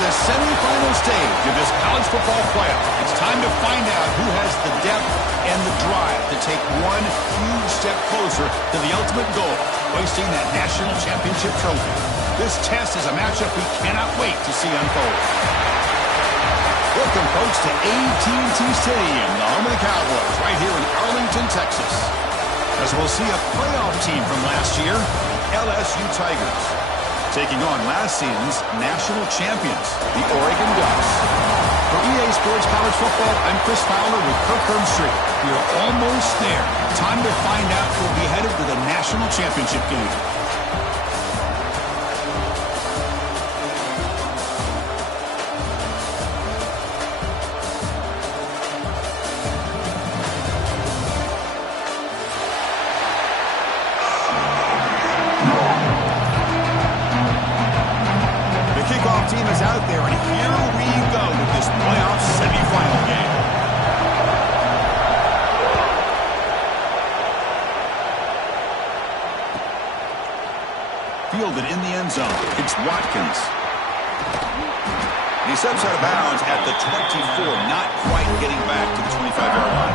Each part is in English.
the semifinal stage of this college football playoff. It's time to find out who has the depth and the drive to take one huge step closer to the ultimate goal, hoisting that national championship trophy. This test is a matchup we cannot wait to see unfold. Welcome, folks, to AT&T Stadium, the home of the Cowboys, right here in Arlington, Texas. As we'll see a playoff team from last year, LSU Tigers, taking on last season's national champions, the Oregon Ducks. For EA Sports College Football, I'm Chris Fowler with Kirk Herbstreit. We are almost there. Time to find out who will be headed to the national championship game. Team is out there, and here we go with this playoff semifinal game. Fielded in the end zone. It's Watkins. He steps out of bounds at the 24, not quite getting back to the 25-yard line.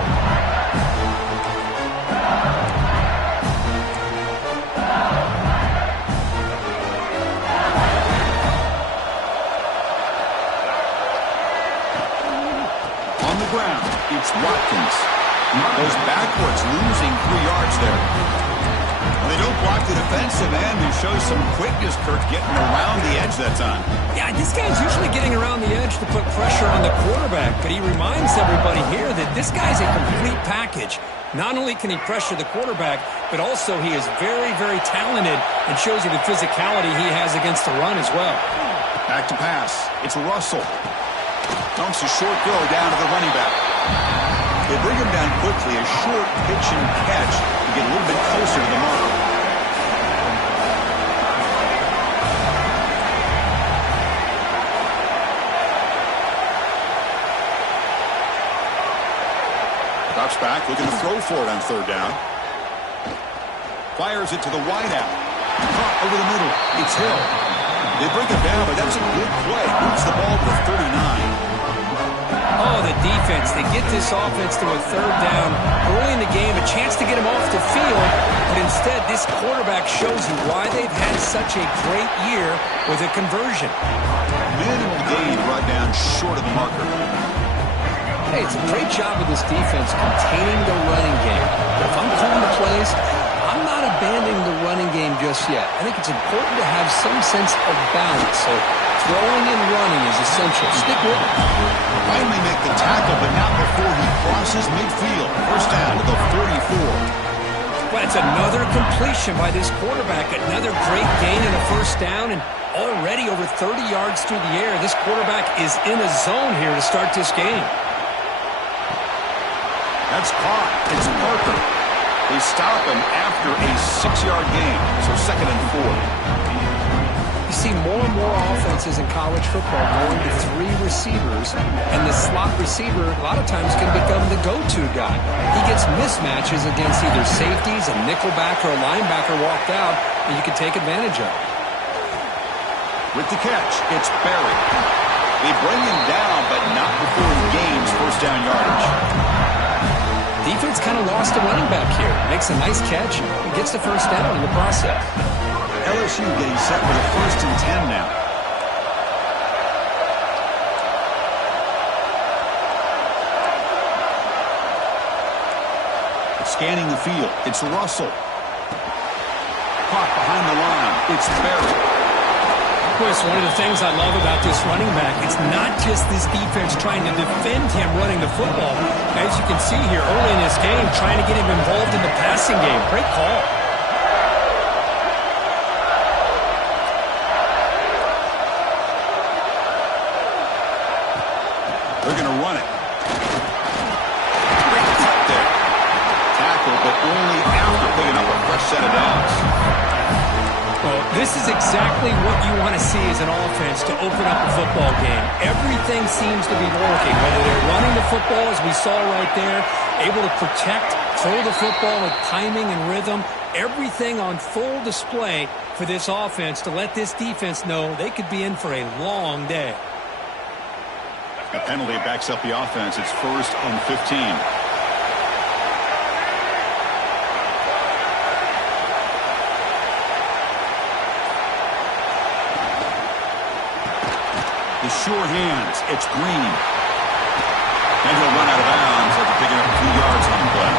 It's Watkins. Goes backwards, losing 3 yards there. Well, they don't block the defensive end, who shows some quickness, Kirk, getting around the edge that time. Yeah, this guy's usually getting around the edge to put pressure on the quarterback, but he reminds everybody here that this guy's a complete package. Not only can he pressure the quarterback, but also he is very, very talented and shows you the physicality he has against the run as well. Back to pass. It's Russell. Dumps a short throw down to the running back. They bring him down quickly, a short pitch and catch to get a little bit closer to the marker. Drops back, looking to throw for it on third down. Fires it to the wideout. Caught over the middle. It's Hill. They bring him down, but that's a good play. Moves the ball to the 39. Oh, the defense. They get this offense to a third down early in the game, a chance to get him off the field, but instead this quarterback shows you why they've had such a great year with a conversion. Minimal gain brought down short of the marker. Hey, it's a great job of this defense containing the running game. But if I'm calling the plays, I'm not abandoning the running game just yet. I think it's important to have some sense of balance. So throwing and running is essential. Stick with it. Finally make the tackle, but not before he crosses midfield. First down to the 34. Well, it's another completion by this quarterback. Another great gain in a first down, and already over 30 yards through the air. This quarterback is in a zone here to start this game. That's caught. It's Parker. They stop him after a 6-yard gain, so 2nd and 4. You see more and more offenses in college football going to 3 receivers, and the slot receiver a lot of times can become the go-to guy. He gets mismatches against either safeties, a nickelback, or a linebacker walked out, and you can take advantage of it. With the catch, it's Barry. They bring him down, but not before he gains first down yardage. Defense kind of lost a running back here. Makes a nice catch and gets the first down in the process. LSU getting set for the 1st and 10 now. Scanning the field. It's Russell. Caught behind the line. It's Barry. Of course, one of the things I love about this running back, it's not just this defense trying to defend him running the football. As you can see here early in this game, trying to get him involved in the passing game. Great call. They're going to run it. Great cut there. Tackle, but only after picking up a fresh set of downs. Well, this is exactly what you want to see as an offense to open up a football game. Everything seems to be working, whether they're running the football, as we saw right there, able to protect, throw the football with timing and rhythm, everything on full display for this offense to let this defense know they could be in for a long day. A penalty backs up the offense. It's 1st and 15. The sure hands. It's Green. And he'll run out of bounds after picking up a few yards on the play.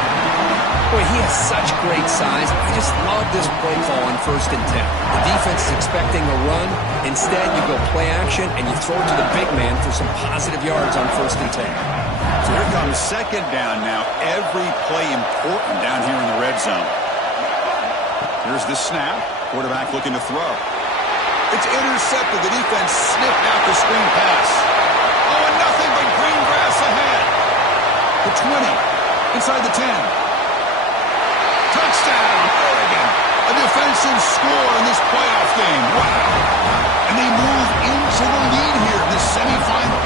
Boy, he has such great size. I just love this play call on 1st and 10. The defense is expecting a run. Instead, you go play action, and you throw it to the big man for some positive yards on 1st and 10. So here comes 2nd down now. Every play important down here in the red zone. Here's the snap. Quarterback looking to throw. It's intercepted. The defense sniffed out the screen pass. Oh, and nothing but green grass ahead. The 20. Inside the 10. Touchdown, Oregon. A defensive score in this playoff game. Wow. And they move into the lead here in this semifinal.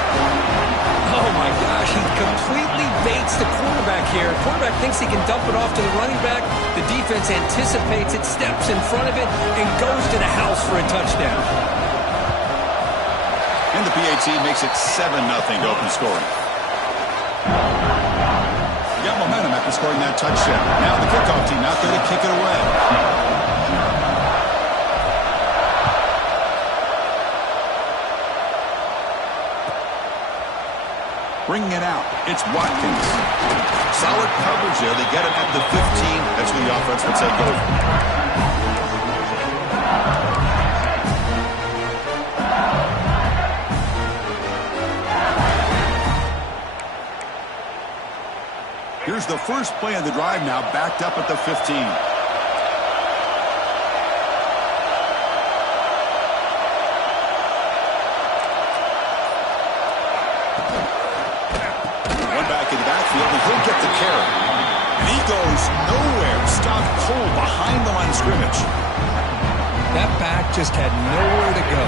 Oh, my gosh. He completely baits the quarterback here. Quarterback thinks he can dump it off to the running back. The defense anticipates it, steps in front of it, and goes to the house for a touchdown. And the PAT makes it 7-0 open scoring. Got momentum after scoring that touchdown. Now the kickoff team out there to kick it away. Bringing it out, it's Watkins. Solid coverage there. They get it at the 15. That's where the offense will take over. Here's the first play of the drive now, backed up at the 15. One back in the backfield, and he'll get the carry. And he goes nowhere. Stopped cold behind the line of scrimmage. That back just had nowhere to go.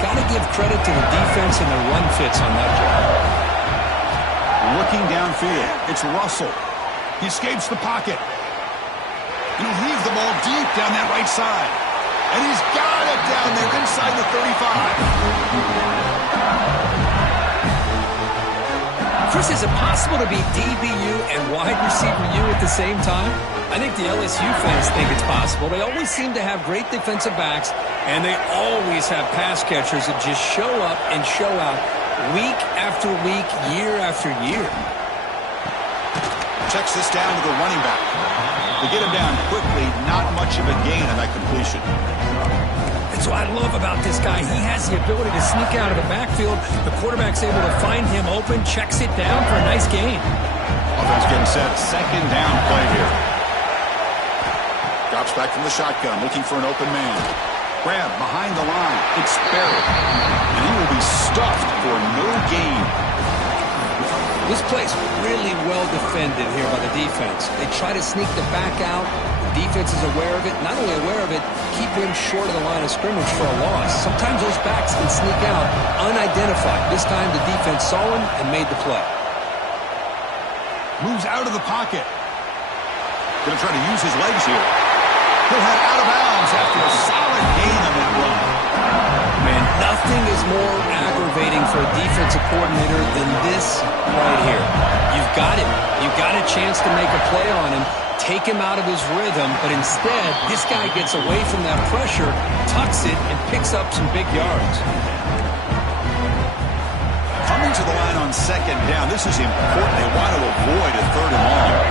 Got to give credit to the defense and the run fits on that drive. Looking downfield, it's Russell. He escapes the pocket. And he'll leave the ball deep down that right side. And he's got it down there inside the 35. Chris, is it possible to be DBU and wide receiver U at the same time? I think the LSU fans think it's possible. They always seem to have great defensive backs, and they always have pass catchers that just show up and show out week after week, year after year. Checks this down to the running back. They get him down quickly, not much of a gain on that completion. That's what I love about this guy. He has the ability to sneak out of the backfield. The quarterback's able to find him open, checks it down for a nice gain. Offense getting set. 2nd down play here. Drops back from the shotgun, looking for an open man. Grab behind the line. It's Barrett. And he will be stuffed for no gain. This play's really well defended here by the defense. They try to sneak the back out. The defense is aware of it. Not only aware of it, keep him short of the line of scrimmage for a loss. Sometimes those backs can sneak out unidentified. This time the defense saw him and made the play. Moves out of the pocket. Going to try to use his legs here. He'll head out of bounds after a solid gain on that run. Man, nothing is more aggravating for a defensive coordinator than this right here. You've got it. You've got a chance to make a play on him, take him out of his rhythm, but instead, this guy gets away from that pressure, tucks it, and picks up some big yards. Coming to the line on 2nd down. This is important. They want to avoid a 3rd and long.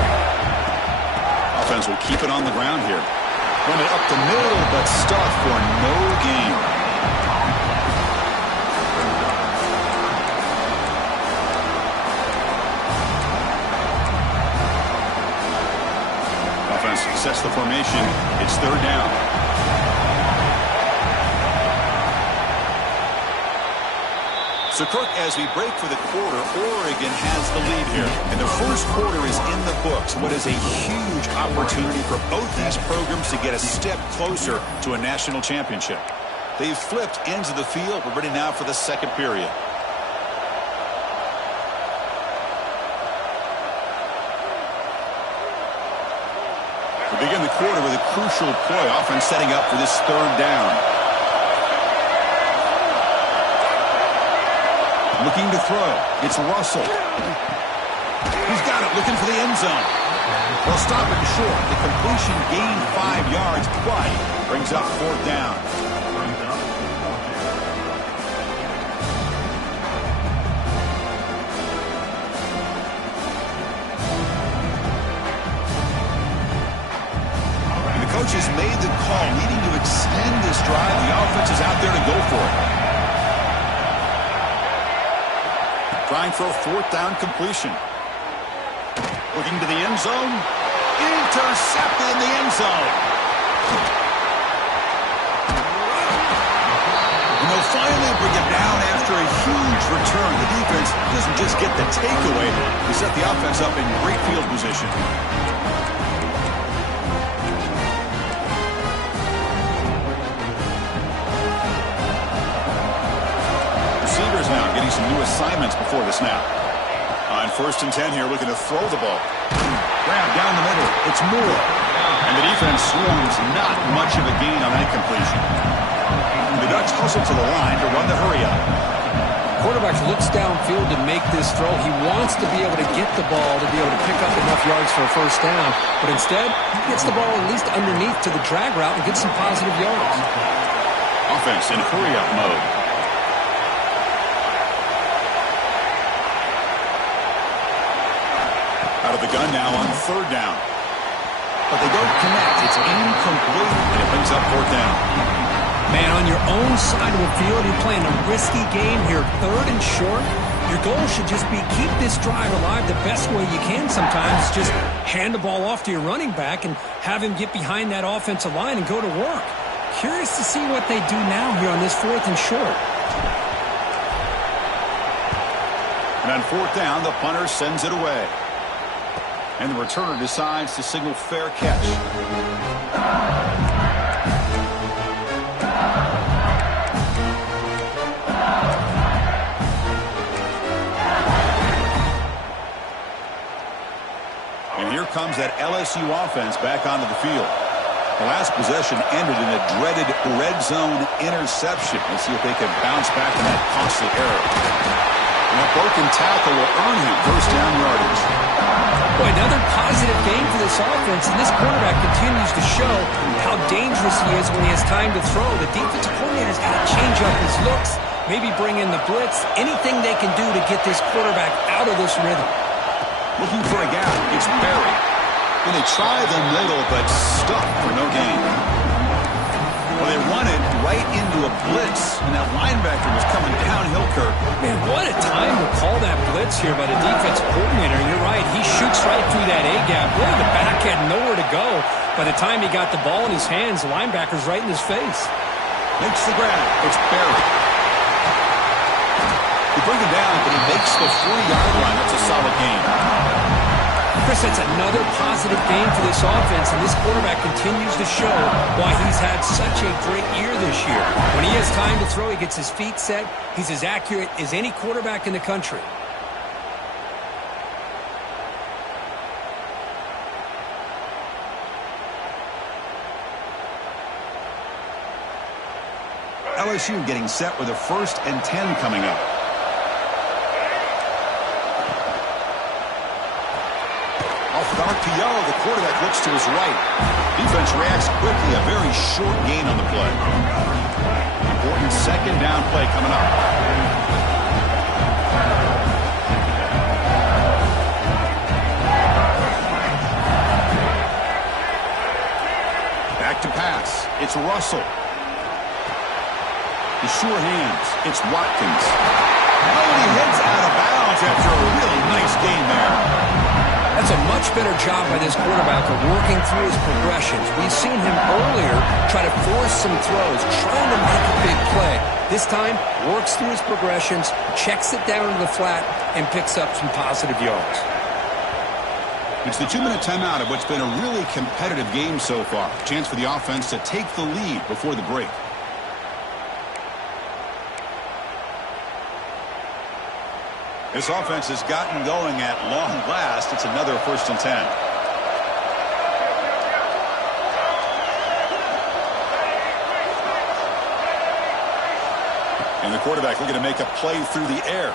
Offense will keep it on the ground here. Run it up the middle, but stuffed for no gain. Offense sets the formation. It's 3rd down. So, Kirk, as we break for the quarter, Oregon has the lead here. And the first quarter is in the books. What is a huge opportunity for both these programs to get a step closer to a national championship. They've flipped ends of the field. We're ready now for the 2nd period. We begin the quarter with a crucial play. Offense setting up for this 3rd down. Looking to throw. It's Russell. He's got it, looking for the end zone. They'll stop it short. The completion gained 5 yards, but brings up 4th down. And the coach has made the call, needing to extend this drive. The offense is out there to go for it. Trying for a 4th down completion. Looking to the end zone. Intercepted in the end zone. And they'll finally bring it down after a huge return. The defense doesn't just get the takeaway. They set the offense up in great field position. Receivers now getting some new assignments before the snap. On 1st and 10 here, looking to throw the ball. Grab down the middle. It's Moore. And the defense swarms not much of a gain on that completion. The Ducks hustle to the line to run the hurry-up. Quarterback looks downfield to make this throw. He wants to be able to get the ball to be able to pick up enough yards for a 1st down. But instead, he gets the ball at least underneath to the drag route and gets some positive yards. Offense in hurry-up mode. Out of the gun now on 3rd down. But they don't connect. It's incomplete, and it brings up 4th down. Man, on your own side of the field, you're playing a risky game here. 3rd and short. Your goal should just be keep this drive alive the best way you can sometimes. Just hand the ball off to your running back and have him get behind that offensive line and go to work. Curious to see what they do now here on this 4th and short. And on 4th down, the punter sends it away. And the returner decides to signal fair catch. And here comes that LSU offense back onto the field. The last possession ended in a dreaded red zone interception. Let's see if they can bounce back from that costly error. And a broken tackle will earn him 1st down yardage. Boy, another positive game for this offense, and this quarterback continues to show how dangerous he is when he has time to throw. The defensive coordinator's got to change up his looks, maybe bring in the blitz, anything they can do to get this quarterback out of this rhythm. Looking for a gap. It's Barry. And they try the middle, but stuck for no gain. Well, they run it right into a blitz, and that linebacker was coming downhill, Kirk. Man, what a time to call that blitz here by the defensive coordinator. You're right. He shoots right through that A-gap. Really, the back had nowhere to go. By the time he got the ball in his hands, the linebacker's right in his face. Makes the grab. It's Barry. They bring him down, but he makes the 40-yard line. That's a solid game. Chris, that's another positive game for this offense, and this quarterback continues to show why he's had such a great year this year. When he has time to throw, he gets his feet set. He's as accurate as any quarterback in the country. LSU getting set with a 1st and 10 coming up. RPO, the quarterback looks to his right. Defense reacts quickly, a very short gain on the play. Important 2nd down play coming up. Back to pass. It's Russell. The sure hands. It's Watkins. Oh, and he heads out of bounds after a really nice gain there. That's a much better job by this quarterback of working through his progressions. We've seen him earlier try to force some throws, trying to make a big play. This time, works through his progressions, checks it down to the flat, and picks up some positive yards. It's the 2-minute timeout of what's been a really competitive game so far. Chance for the offense to take the lead before the break. This offense has gotten going at long last. It's another 1st and 10. And the quarterback looking to make a play through the air.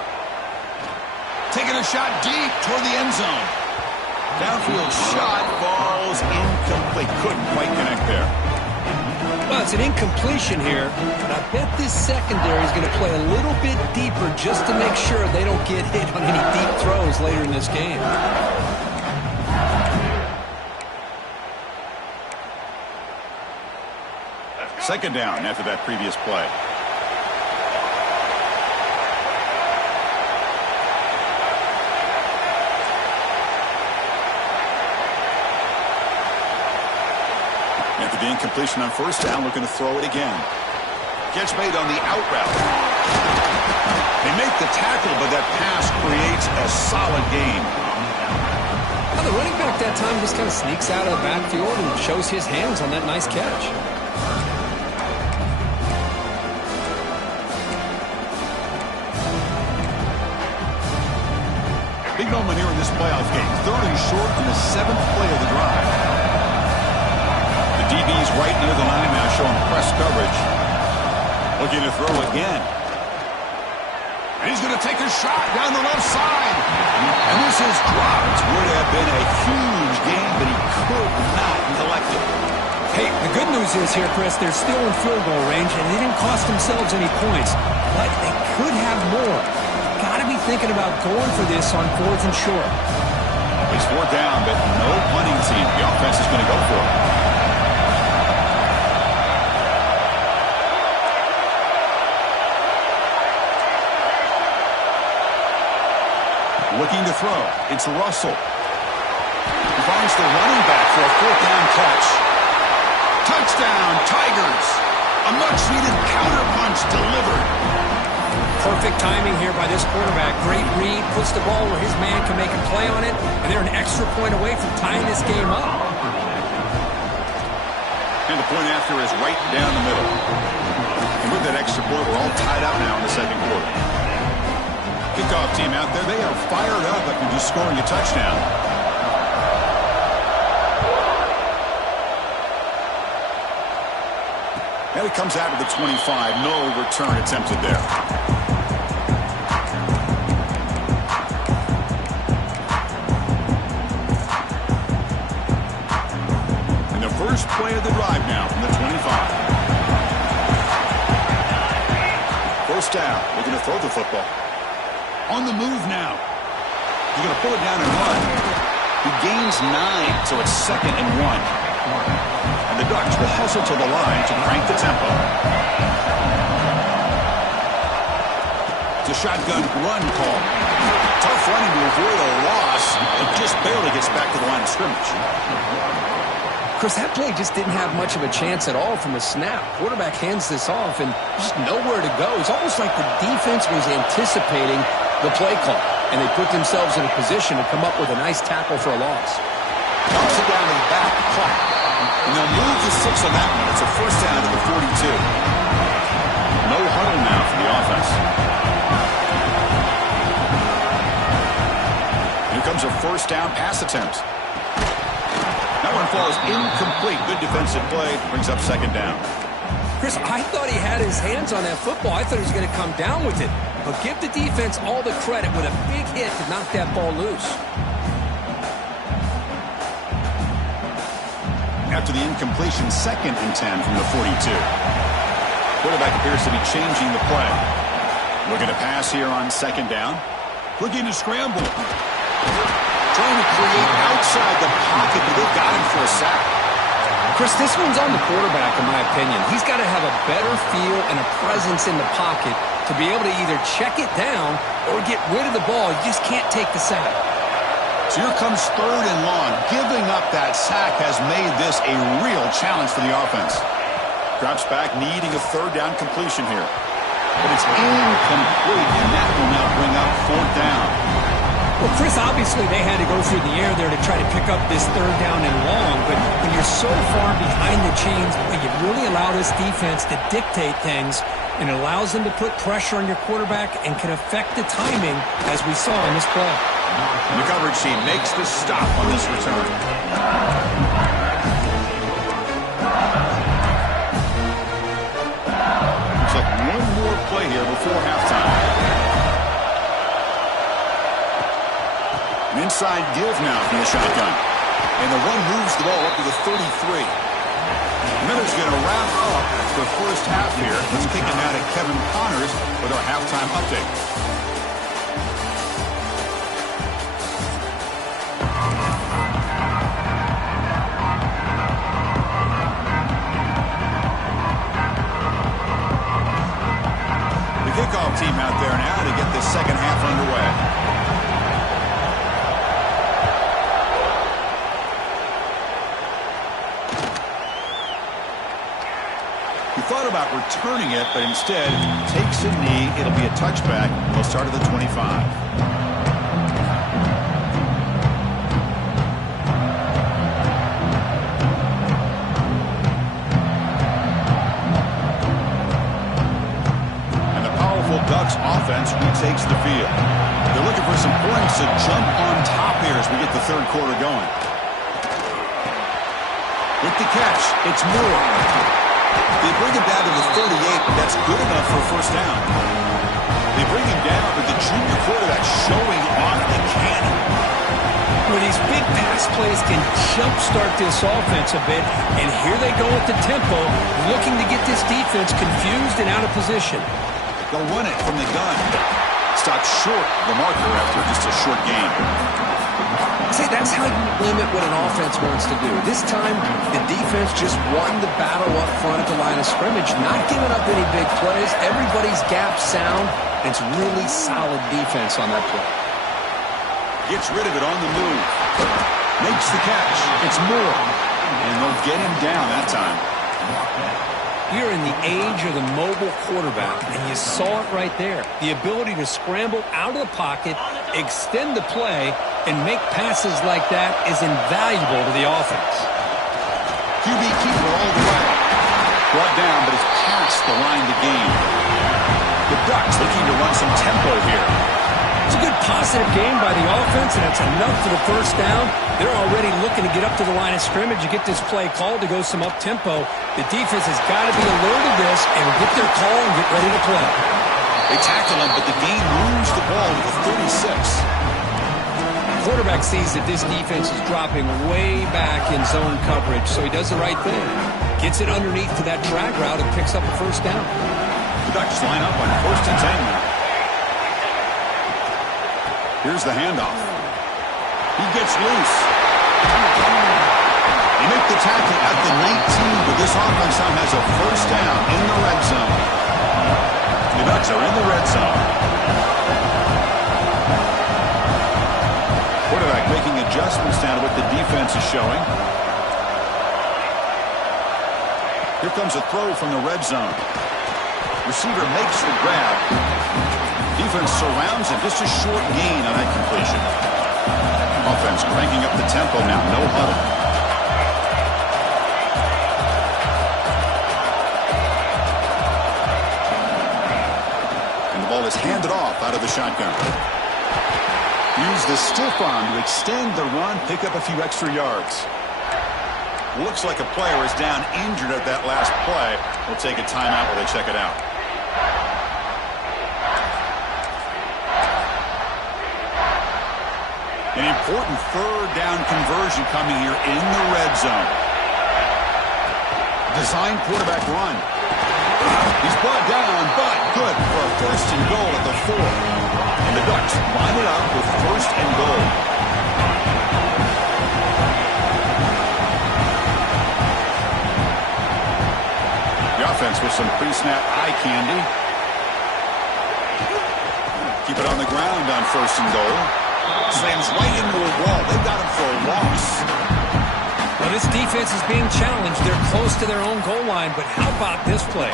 Taking a shot deep toward the end zone. Downfield shot falls incomplete. Couldn't quite connect there. Well, it's an incompletion here, but I bet this secondary is going to play a little bit deeper just to make sure they don't get hit on any deep throws later in this game. Second down after that previous play. After the incompletion on first down, looking to throw it again. Catch made on the out route. They make the tackle, but that pass creates a solid gain. Well, the running back that time just kind of sneaks out of the backfield and shows his hands on that nice catch. Big moment here in this playoff game. 3rd and short on the 7th play of the drive. The DB's right near the line now, showing press coverage. Looking to throw again. And he's going to take a shot down the left side. And this is dropped. Would have been a huge game, but he could not collect it. Hey, the good news is here, Chris, they're still in field goal range, and they didn't cost themselves any points. But they could have more. Got to be thinking about going for this on 4th and short. It's 4th down, but no punting team. The offense is going to go for it. Looking to throw. It's Russell. He finds the running back for a 4th down catch. Touchdown, Tigers. A much-needed counterpunch delivered. Perfect timing here by this quarterback. Great read, puts the ball where his man can make a play on it, and they're an extra point away from tying this game up. And the point after is right down the middle. And with that extra point, we're all tied up now in the 2nd quarter. Kickoff team out there, they are fired up after just scoring a touchdown. And it comes out of the 25. No return attempted there. And the first play of the drive now from the 25. First down. Looking to throw the football. On the move now. He's going to pull it down and run. He gains 9, so it's 2nd and 1. And the Ducks will hustle to the line to crank the tempo. It's a shotgun run call. Tough running to avoid a loss. It just barely gets back to the line of scrimmage. Chris, that play just didn't have much of a chance at all from the snap. Quarterback hands this off and just nowhere to go. It's almost like the defense was anticipating the play call, and they put themselves in a position to come up with a nice tackle for a loss. Knocks it down to the back, clock. And they'll move to 6 on that one. It's a first down to the 42. No huddle now for the offense. Here comes a first down pass attempt. That one falls incomplete. Good defensive play. Brings up 2nd down. Chris, I thought he had his hands on that football. I thought he was going to come down with it. But give the defense all the credit with a big hit to knock that ball loose. After the incompletion, 2nd and 10 from the 42. Quarterback appears to be changing the play. Looking to pass here on 2nd down. Looking to scramble. Trying to create outside the pocket, but they've got him for a sack. Chris, this one's on the quarterback, in my opinion. He's got to have a better feel and a presence in the pocket to be able to either check it down or get rid of the ball. You just can't take the sack. So here comes 3rd and long. Giving up that sack has made this a real challenge for the offense. Drops back, needing a 3rd down completion here. But it's incomplete, and that will now bring up 4th down. Well, Chris, obviously they had to go through the air there to try to pick up this 3rd down and long, but when you're so far behind the chains, you really allow this defense to dictate things, and it allows them to put pressure on your quarterback and can affect the timing, as we saw in this play. And the coverage team makes the stop on this return. Looks like one more play here before halftime. An inside give now from the shotgun. And the one moves the ball up to the 33. Miller's going to wrap up the first half here. Let's kick it out at Kevin Connors with our halftime update. The kickoff team out there now to get this second half underway. Thought about returning it, but instead takes a knee. It'll be a touchback. They'll start at the 25. And the powerful Ducks offense retakes the field. They're looking for some points to jump on top here as we get the third quarter going. With the catch, it's Moore. They bring him down to the 38, but that's good enough for a first down. They bring him down with the junior quarterback showing off the cannon. Well, these big pass plays can jumpstart this offense a bit, and here they go with the tempo, looking to get this defense confused and out of position. They'll run it from the gun. Stopped short of the marker after just a short gain. See, that's how you limit what an offense wants to do. This time, the defense just won the battle up front at the line of scrimmage, not giving up any big plays. Everybody's gap sound. It's really solid defense on that play. Gets rid of it on the move. Makes the catch. It's Moore. And they'll get him down that time. You're in the age of the mobile quarterback, and you saw it right there. The ability to scramble out of the pocket, extend the play, and make passes like that is invaluable to the offense. QB keeper all the way. Brought down, but it's past the line to gain. The Ducks looking to run some tempo here. It's a good positive game by the offense, and it's enough for the first down. They're already looking to get up to the line of scrimmage and get this play called to go some up-tempo. The defense has got to be alert to this and get their call and get ready to play. They tackle him, but the game moves the ball to the 36. Quarterback sees that this defense is dropping way back in zone coverage, so he does the right thing. Gets it underneath to that drag route and picks up a first down. The Ducks line up on 1st and 10 now. Here's the handoff. He gets loose. They make the tackle at the 19, but this offense now has a first down in the red zone. The Ducks are in the red zone. Quarterback making adjustments down to what the defense is showing. Here comes a throw from the red zone. Receiver makes the grab. Defense surrounds it. Just a short gain on that completion. Offense cranking up the tempo now. No huddle. And the ball is handed off out of the shotgun. Use the stiff arm to extend the run, pick up a few extra yards. Looks like a player is down injured at that last play. We'll take a timeout while they check it out. An important third down conversion coming here in the red zone. Design quarterback run. He's brought down, but good for a first and goal at the 4. And the Ducks line it up with first and goal. The offense with some pre-snap eye candy. Keep it on the ground on first and goal. Slams right into a wall. They've got him for a loss. Well, this defense is being challenged. They're close to their own goal line, but how about this play?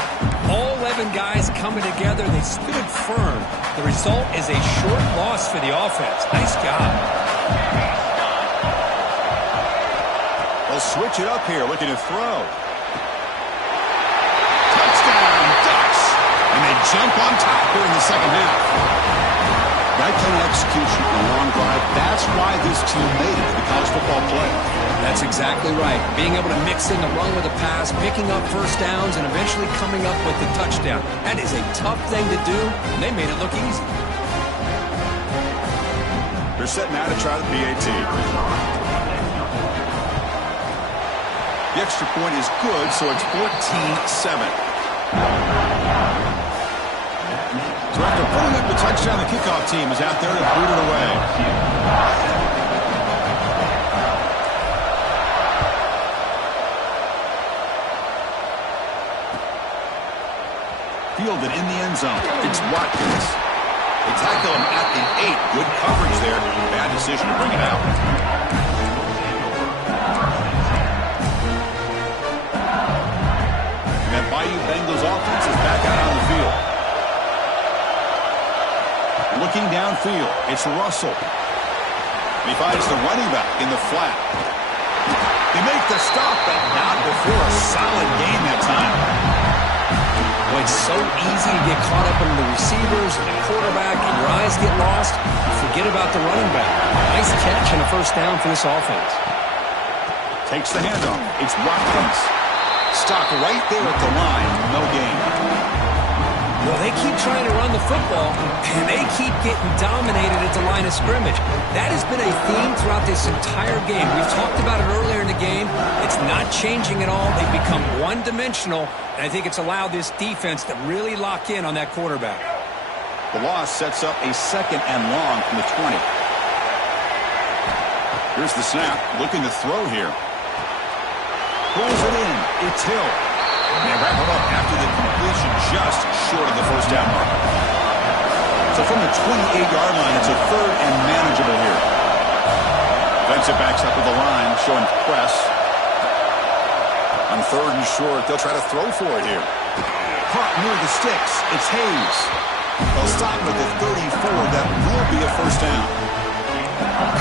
All 11 guys coming together. They stood firm. The result is a short loss for the offense. Nice job. They'll switch it up here, looking to throw. Touchdown, Ducks! And they jump on top here in the second half. That kind of execution on a long drive, that's why this team made it to the college football playoff. That's exactly right. Being able to mix in the run with a pass, picking up first downs, and eventually coming up with the touchdown. That is a tough thing to do, and they made it look easy. They're setting out to try the PAT. The extra point is good, so it's 14-7. So after putting up the touchdown, the kickoff team is out there to boot it away. Fielded in the end zone. It's Watkins. They tackle him at the 8. Good coverage there. Bad decision to bring it out. And that Bayou Bengals offense is back out on the field. Looking downfield, it's Russell. He finds the running back in the flat. They make the stop, but not before a solid gain that time. Well, it's so easy to get caught up in the receivers and the quarterback, and your eyes get lost. You forget about the running back. Nice catch and a first down for this offense. Takes the handoff. It's Watkins. Stopped right there at the line. No gain. Well, they keep trying to run the football, and they keep getting dominated at the line of scrimmage. That has been a theme throughout this entire game. We've talked about it earlier in the game. It's not changing at all. They've become one-dimensional, and I think it's allowed this defense to really lock in on that quarterback. The loss sets up a 2nd and long from the 20. Here's the snap. Looking to throw here. Pulls it in. It's Hill. And they wrap it up after the completion just short of the first down mark. So from the 28-yard line, it's a 3rd and manageable here. Defensive backs up to the line, showing press. On 3rd and short, they'll try to throw for it here. Caught near the sticks. It's Hayes. They'll stop at the 34. That will be a first down.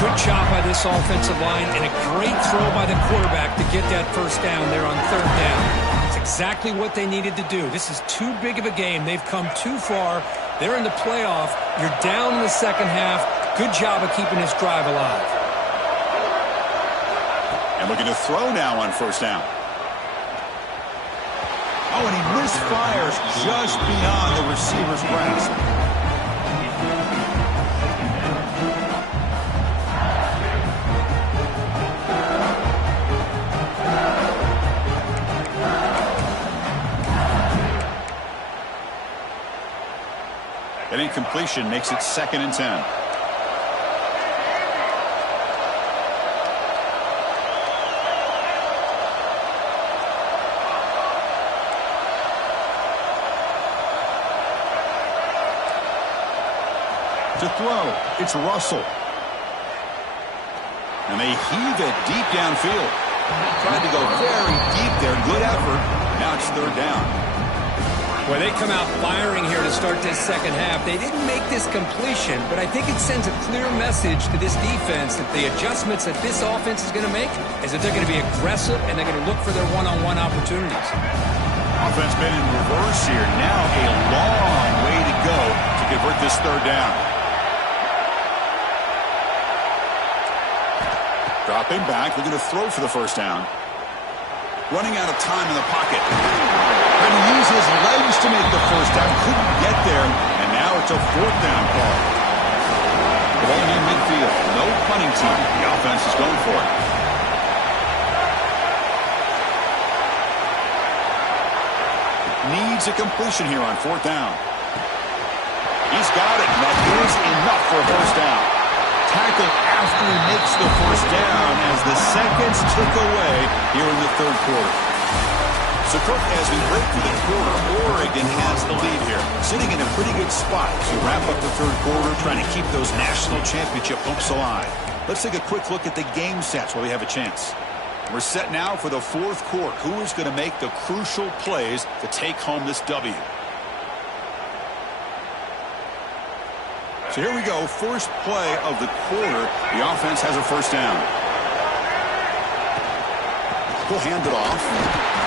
Good job by this offensive line, and a great throw by the quarterback to get that first down there on 3rd down. It's exactly what they needed to do. This is too big of a game. They've come too far. They're in the playoff. You're down in the second half. Good job of keeping this drive alive. And looking to throw now on first down. Oh, and he misfires just beyond the receiver's grasp. An incompletion makes it 2nd and 10. To throw, it's Russell. And they heave it deep downfield. Tried to go very deep there. Good effort. Now it's 3rd down. Well, they come out firing here to start this second half. They didn't make this completion, but I think it sends a clear message to this defense that the adjustments that this offense is going to make is that they're going to be aggressive and they're going to look for their one-on-one opportunities. Offense been in reverse here. Now a long way to go to convert this 3rd down. Dropping back, looking to throw for the first down. Running out of time in the pocket. Trying to use his legs to make the first down. Couldn't get there, and now it's a 4th down call. The ball near midfield. No punting team. The offense is going for it. Needs a completion here on 4th down. He's got it, and that is enough for a first down. Tackled after he makes the first down as the seconds tick away here in the 3rd quarter. So, Kirk, as we break through the quarter, Oregon has the lead here, sitting in a pretty good spot to wrap up the 3rd quarter, trying to keep those national championship hopes alive. Let's take a quick look at the game sets while we have a chance. We're set now for the 4th quarter. Who is going to make the crucial plays to take home this W? So here we go, first play of the quarter. The offense has a first down. We'll hand it off.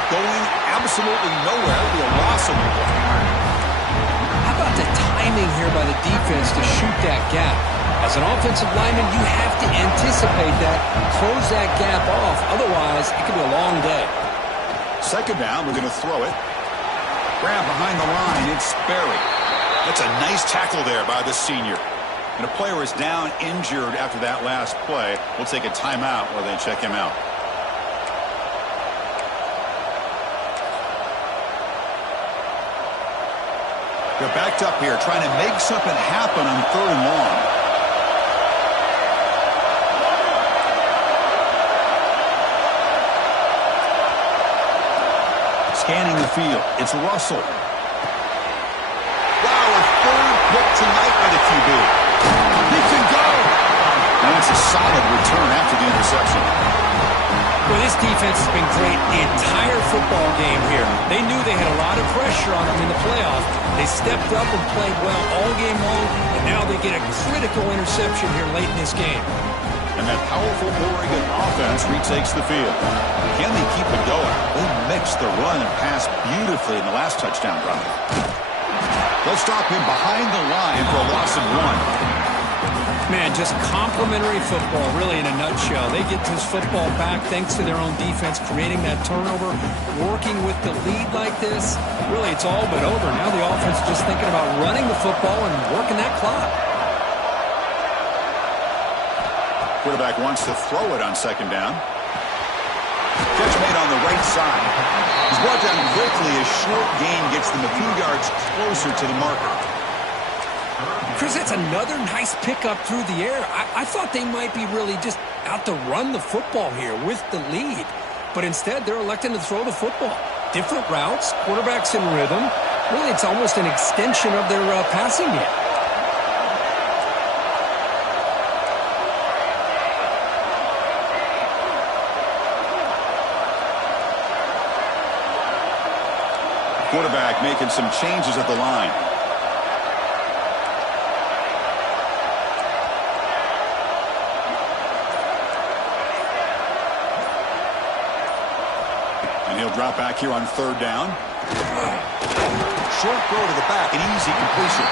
Going absolutely nowhere. It'll be a loss of one. How about the timing here by the defense to shoot that gap? As an offensive lineman, you have to anticipate that, close that gap off. Otherwise, it could be a long day. 2nd down, we're going to throw it. Grab behind the line, it's Sperry. That's a nice tackle there by the senior. And a player is down injured after that last play. We'll take a timeout while they check him out. They're backed up here, trying to make something happen on 3rd and long. Scanning the field, it's Russell. Wow, a 3rd pick tonight by the QB. He can go! And that's a solid return after the interception. Well, this defense has been great the entire football game here. They knew they had a lot of pressure on them in the playoff. They stepped up and played well all game long, and now they get a critical interception here late in this game. And that powerful Oregon offense retakes the field. Can they keep it going? They mixed the run and pass beautifully in the last touchdown run. They'll stop him behind the line for a loss of 1. Man, just complimentary football, really, in a nutshell. They get this football back thanks to their own defense, creating that turnover, working with the lead like this. Really, it's all but over. Now the offense is just thinking about running the football and working that clock. Quarterback wants to throw it on 2nd down. Catch made on the right side. He's brought down quickly. A short gain gets them a few yards closer to the marker. Chris, that's another nice pickup through the air. I thought they might be really just out to run the football here with the lead. But instead, they're electing to throw the football. Different routes, quarterbacks in rhythm. Really, it's almost an extension of their passing game. Quarterback making some changes at the line. And he'll drop back here on 3rd down. Short throw to the back, an easy completion.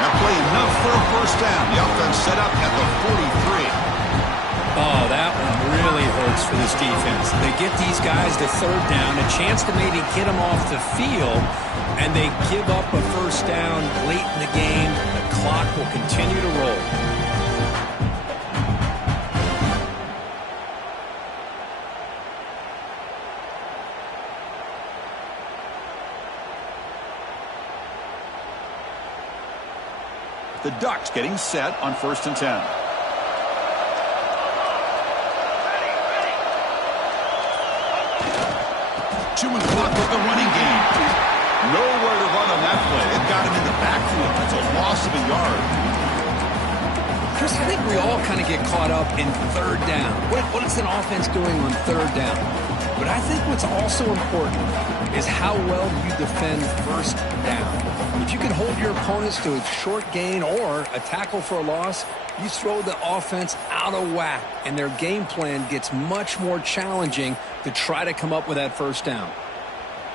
Now play enough for a 1st down. The offense set up at the 43. Oh, that one really hurts for this defense. They get these guys to 3rd down, a chance to maybe get them off the field, and they give up a 1st down late in the game. The clock will continue to roll. The Ducks getting set on 1st and 10. Chewing clock with the running game. Nowhere to run on that play. They've got him in the backfield. That's a loss of a yard. Chris, I think we all kind of get caught up in 3rd down. What is an offense doing on 3rd down? But I think what's also important is how well you defend 1st down. If you can hold your opponents to a short gain or a tackle for a loss, you throw the offense out of whack, and their game plan gets much more challenging to try to come up with that 1st down.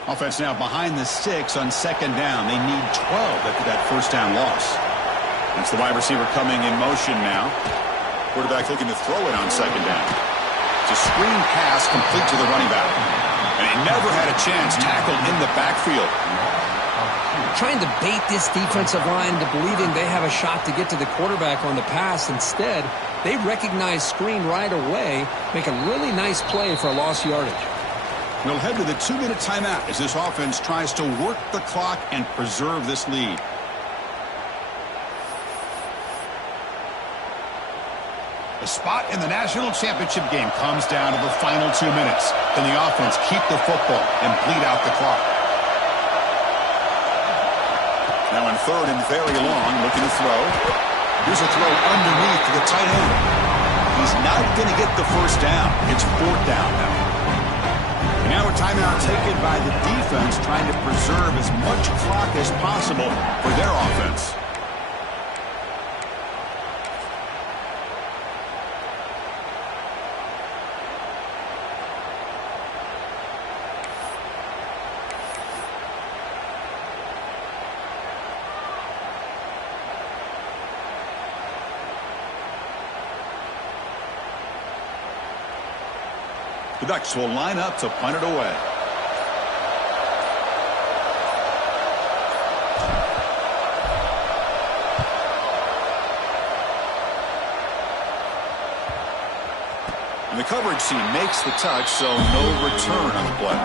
Offense now behind the 6 on 2nd down. They need 12 after that 1st down loss. It's the wide receiver coming in motion now. Quarterback looking to throw it on 2nd down. It's a screen pass complete to the running back. And he never had a chance tackled in the backfield. Trying to bait this defensive line into believing they have a shot to get to the quarterback on the pass. Instead, they recognize screen right away, make a really nice play for a lost yardage. We'll head to the 2-minute timeout as this offense tries to work the clock and preserve this lead. The spot in the national championship game comes down to the final 2 minutes. Can the offense keep the football and bleed out the clock? Now in 3rd and very long, looking to throw. Here's a throw underneath to the tight end. He's not going to get the 1st down. It's 4th down now. And now a timeout taken by the defense, trying to preserve as much clock as possible for their offense. The Ducks will line up to punt it away. And the coverage team makes the touch, so no return on the play.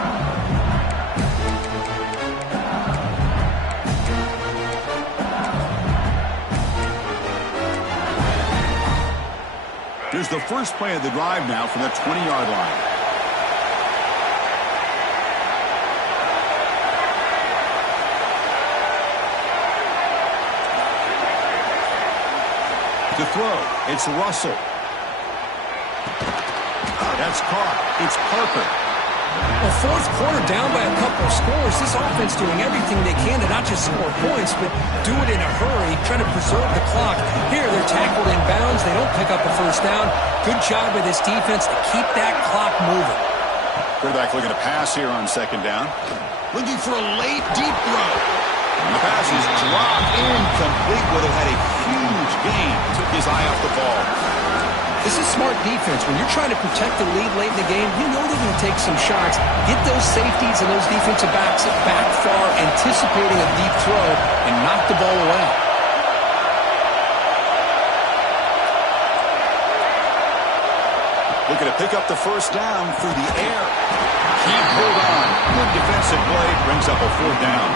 Here's the first play of the drive now from the 20-yard line. To throw, it's Russell. That's caught. It's Parker. Well, fourth quarter down by a couple of scores. This offense doing everything they can to not just score points, but do it in a hurry, trying to preserve the clock. Here, they're tackled in bounds. They don't pick up a first down. Good job by this defense to keep that clock moving. Quarterback looking to pass here on second down. Looking for a late, deep throw. And the pass is dropped incomplete. Would have had a huge gain. Took his eye off the ball. This is smart defense. When you're trying to protect the lead late in the game, you know they're going to take some shots. Get those safeties and those defensive backs back far, anticipating a deep throw, and knock the ball away. Looking to pick up the first down through the air. Can't hold on. Good defensive play. Brings up a fourth down.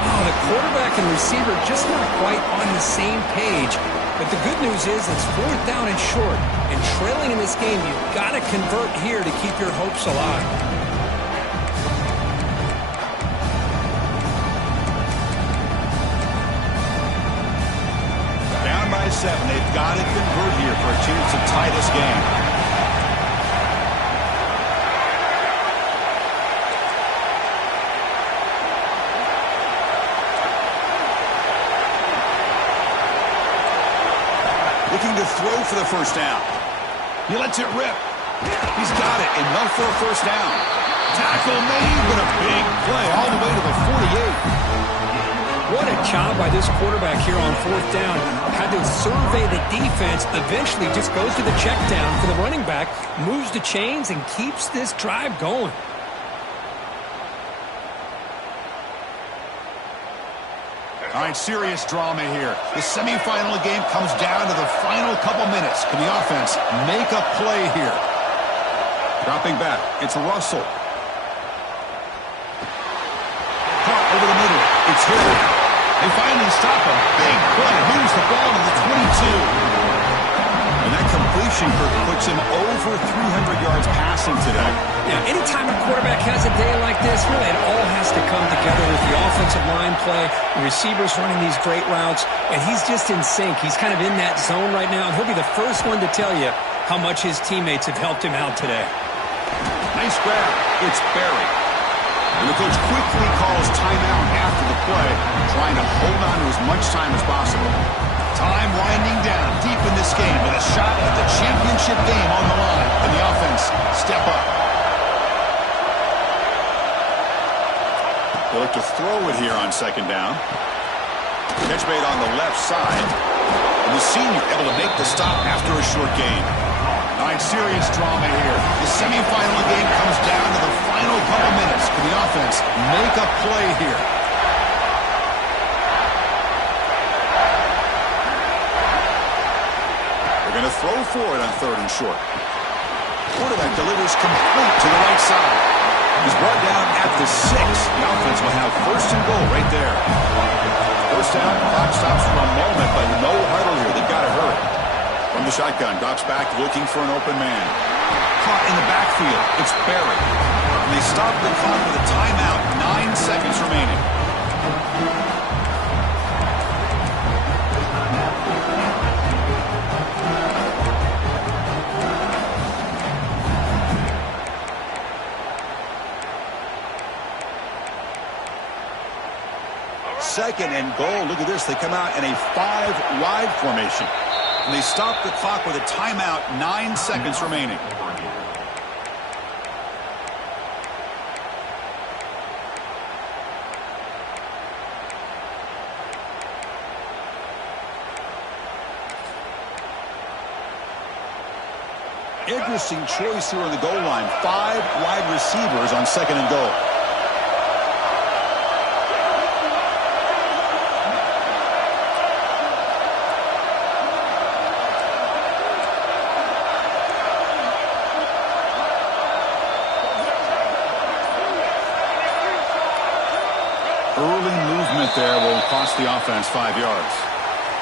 Oh, the quarterback and receiver just not quite on the same page. But the good news is it's fourth down and short. And trailing in this game, you've got to convert here to keep your hopes alive. Down by 7. They've got to convert here for a chance to tie this game. Looking to throw for the first down. He lets it rip. He's got it. Enough for a first down. Tackle made, but a big play all the way to the 48. What a job by this quarterback here on fourth down. Had to survey the defense. Eventually just goes to the check down for the running back. Moves the chains and keeps this drive going. All right, serious drama here. The semifinal game comes down to the final couple minutes. Can the offense make a play here? Dropping back, it's Russell. Caught over the middle. It's Hill. They finally stop him. Big play. Moves the ball to the 22. And that completion puts him over 300 yards passing today. Yeah, anytime a quarterback has a day like this, really it all has to come together with the offensive line play, the receivers running these great routes, and he's just in sync. He's kind of in that zone right now, and he'll be the first one to tell you how much his teammates have helped him out today. Nice grab. It's Barry. And the coach quickly calls timeout after the play, trying to hold on to as much time as possible. Time winding down deep in this game with a shot at the championship game on the line. And the offense step up. They look to throw it here on second down. Catch made on the left side. And the senior able to make the stop after a short gain. All right, serious drama here. The semifinal game comes down to the final couple minutes. Can the offense make a play here? They're going to throw for it on third and short. Quarterback delivers complete to the right side. He's brought down at the 6. The offense will have first and goal right there. First down, clock stops for a moment, but no huddle here. They've got to hurry. From the shotgun, drops back looking for an open man. Caught in the backfield. It's Barry. And they stop the clock with a timeout. 9 seconds remaining. Second and goal. Look at this. They come out in a 5-wide formation. And they stop the clock with a timeout. 9 seconds remaining. Interesting choice here on the goal line. 5 wide receivers on second and goal. it there will cost the offense 5 yards.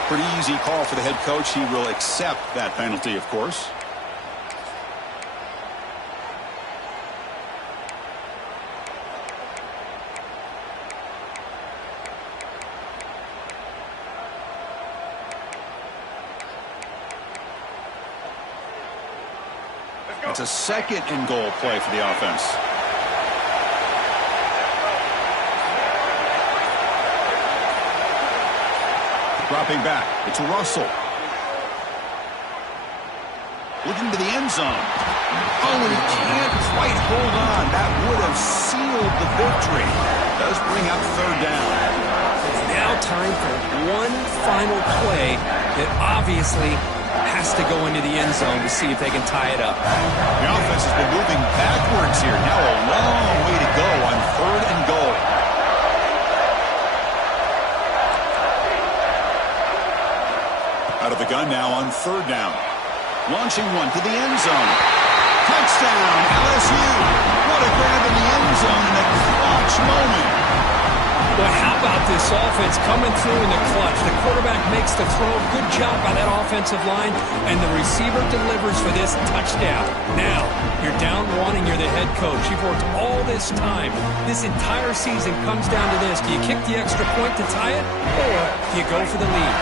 Pretty easy call for the head coach. He will accept that penalty, of course. It's a second and goal play for the offense. Dropping back. It's Russell. Looking to the end zone. Oh, and he can't quite hold on. That would have sealed the victory. Does bring up third down. It's now time for one final play that obviously has to go into the end zone to see if they can tie it up. The offense has been moving backwards here. Now a long way to go on third and goal. Out of the gun now on third down. Launching one to the end zone. Touchdown, LSU. What a grab in the end zone in a clutch moment. But how about this offense coming through in the clutch? The quarterback makes the throw. Good job by that offensive line. And the receiver delivers for this touchdown. Now, you're down one and you're the head coach. You've worked all this time. This entire season comes down to this. Do you kick the extra point to tie it? Or do you go for the lead?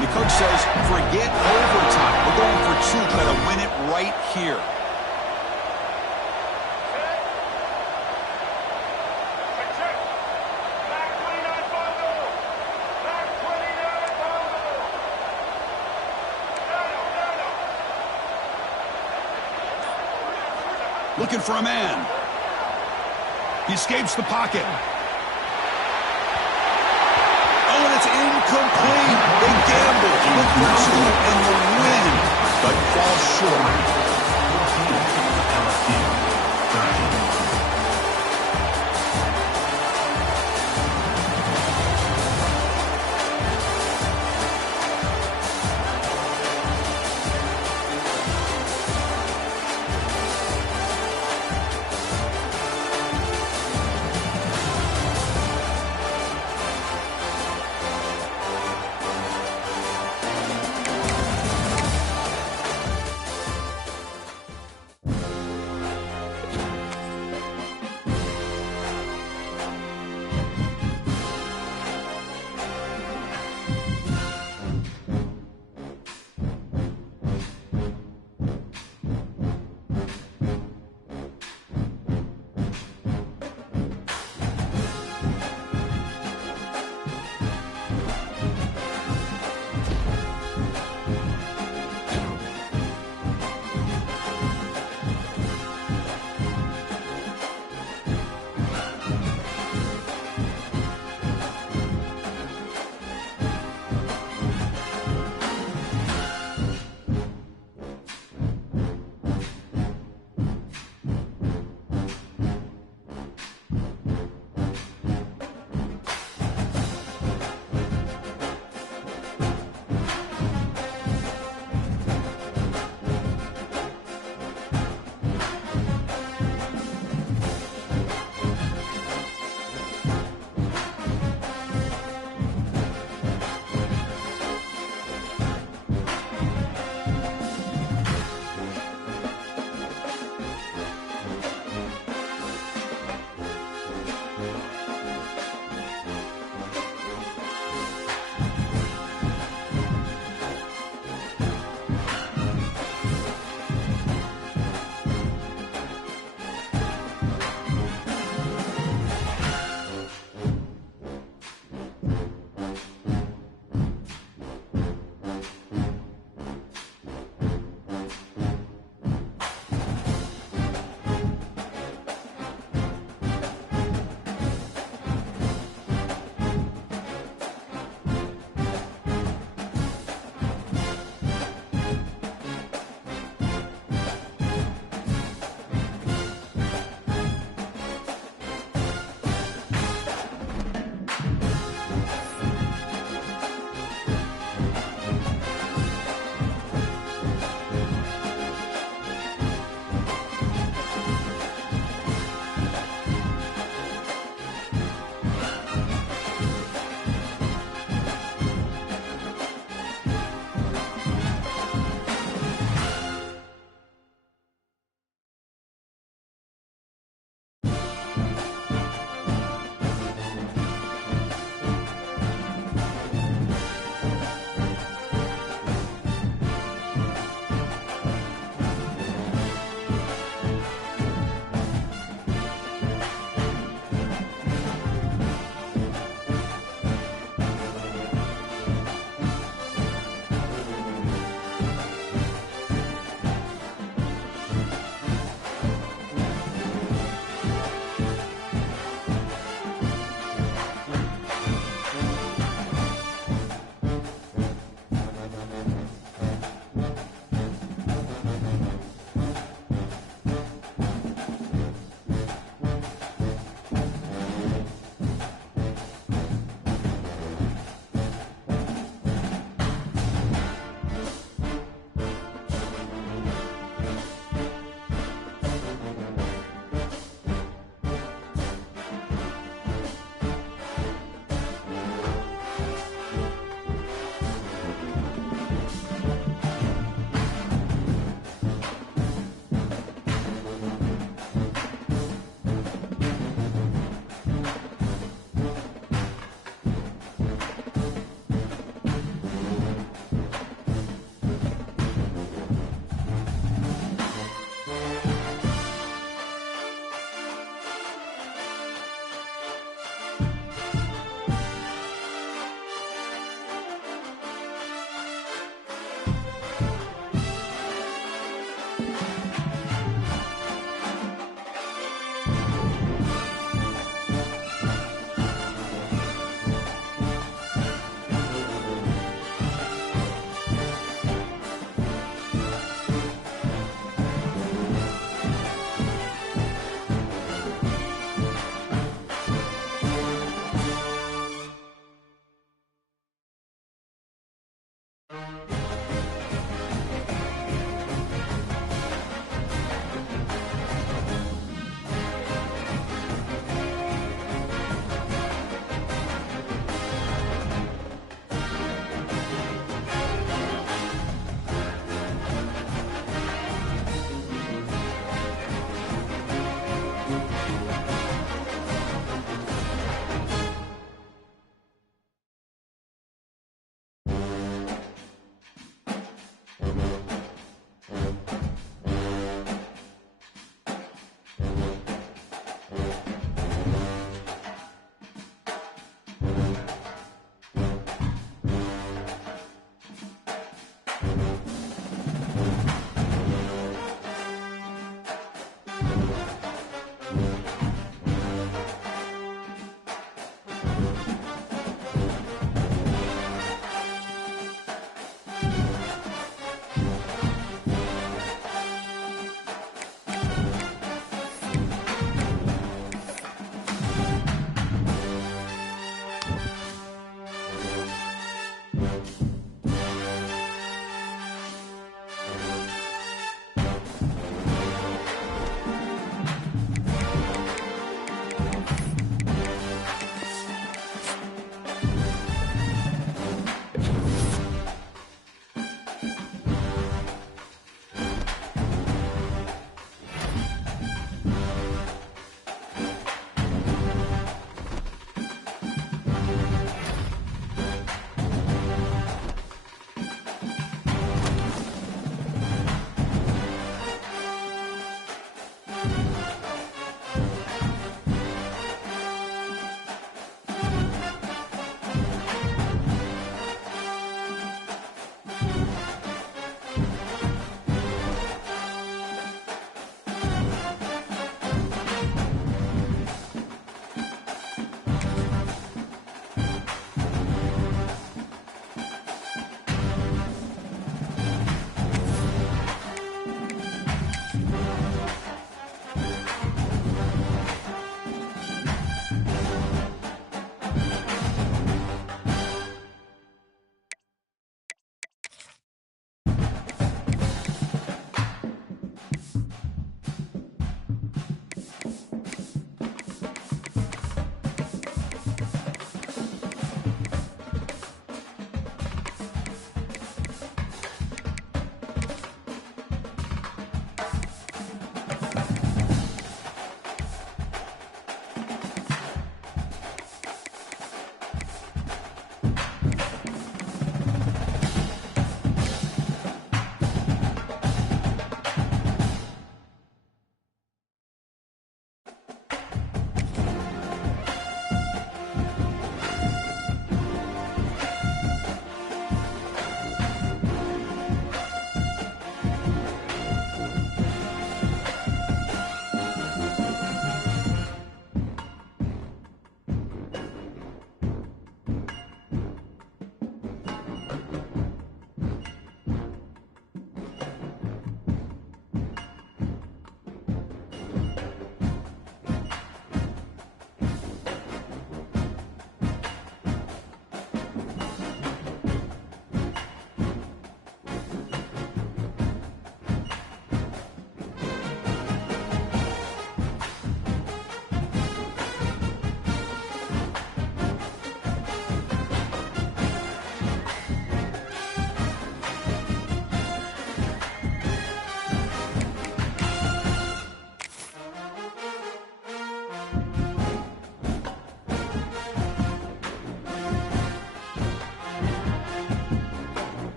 And the coach says, forget overtime. We're going for two. Try to win it right here. Looking for a man. He escapes the pocket. Oh, and it's incomplete. They gamble with the two and the win, but fall short.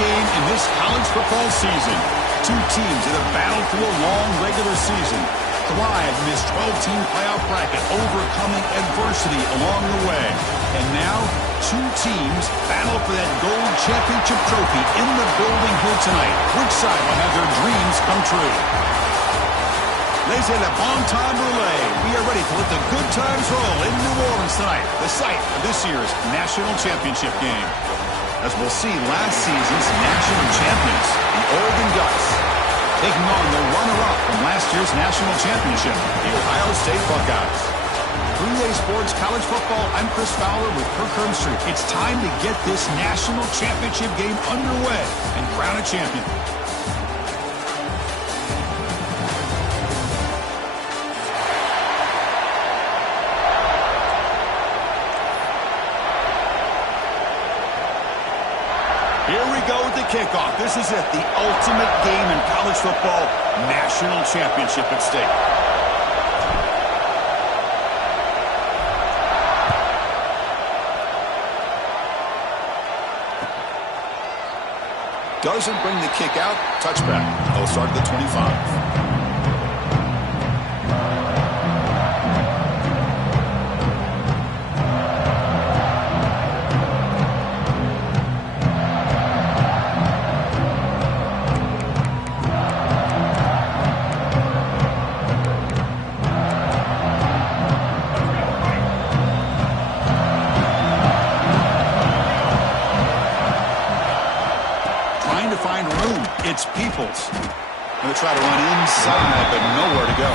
game in this college football season. Two teams that have battled through a long regular season, thrived in this 12-team playoff bracket, overcoming adversity along the way. And now, two teams battle for that gold championship trophy in the building here tonight. Which side will have their dreams come true? Laissez le bon temps brûler. We are ready to let the good times roll in New Orleans tonight, the site of this year's national championship game. As we'll see last season's national champions, the Oregon Ducks, taking on the runner-up from last year's national championship, the Ohio State Buckeyes. 3A Sports College Football, I'm Chris Fowler with Kirk Herbstreit. It's time to get this national championship game underway and crown a champion. Here we go with the kickoff. This is it, the ultimate game in college football, national championship at stake. Doesn't bring the kick out. Touchback. They'll start at the 25. It's Peoples. Going to try to run inside, but nowhere to go.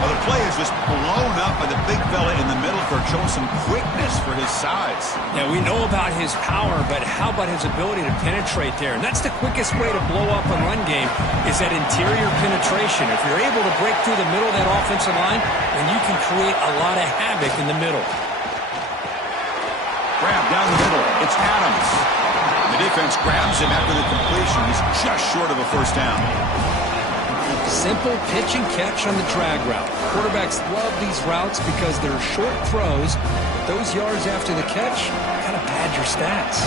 Well, the play is just blown up by the big fella in the middle for showing some quickness for his size. Yeah, we know about his power, but how about his ability to penetrate there? And that's the quickest way to blow up a run game is that interior penetration. If you're able to break through the middle of that offensive line, then you can create a lot of havoc in the middle. Grab down the middle. It's Adams. The defense grabs him after the completion. He's just short of a first down. Simple pitch and catch on the drag route. Quarterbacks love these routes because they're short throws. But those yards after the catch kind of pad your stats.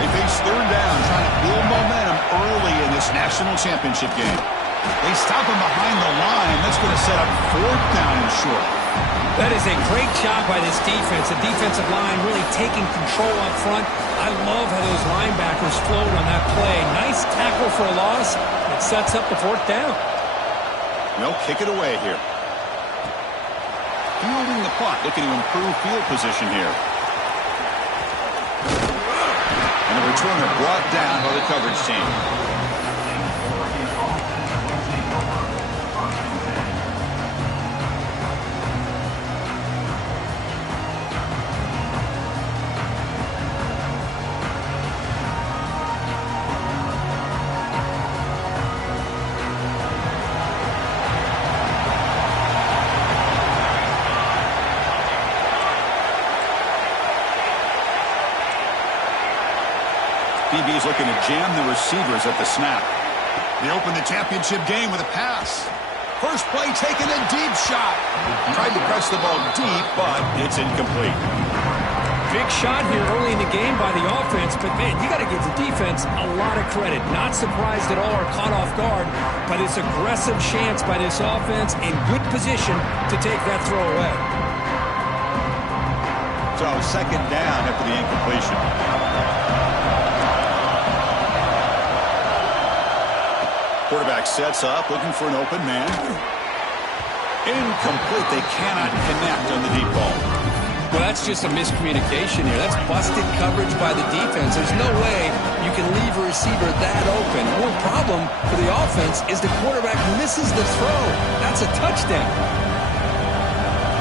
They face third down, trying to build momentum early in this national championship game. They stop him behind the line. That's going to set up fourth down and short. That is a great job by this defense. The defensive line really taking control up front. I love how those linebackers flowed on that play. Nice tackle for a loss. It sets up the fourth down. They'll kick it away here. Fielding the punt, looking to improve field position here. And the returner brought down by the coverage team. DB's looking to jam the receivers at the snap. They open the championship game with a pass. First play taken, a deep shot. Tried to press the ball deep, but it's incomplete. Big shot here early in the game by the offense, but man, you got to give the defense a lot of credit. Not surprised at all or caught off guard by this aggressive chance by this offense in good position to take that throw away. So second down after the incompletion. Quarterback sets up, looking for an open man. Incomplete. They cannot connect on the deep ball. Well, that's just a miscommunication here. That's busted coverage by the defense. There's no way you can leave a receiver that open. The real problem for the offense is the quarterback misses the throw. That's a touchdown.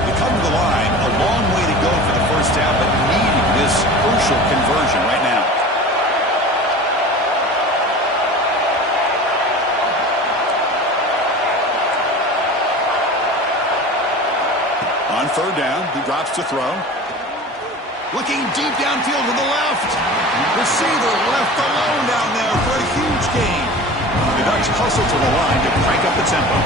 They come to the line. A long way to go for the first down, but needing this crucial conversion right now. On third down, he drops to throw. Looking deep downfield to the left. Receiver left alone down there for a huge gain. The Ducks hustle to the line to crank up the tempo.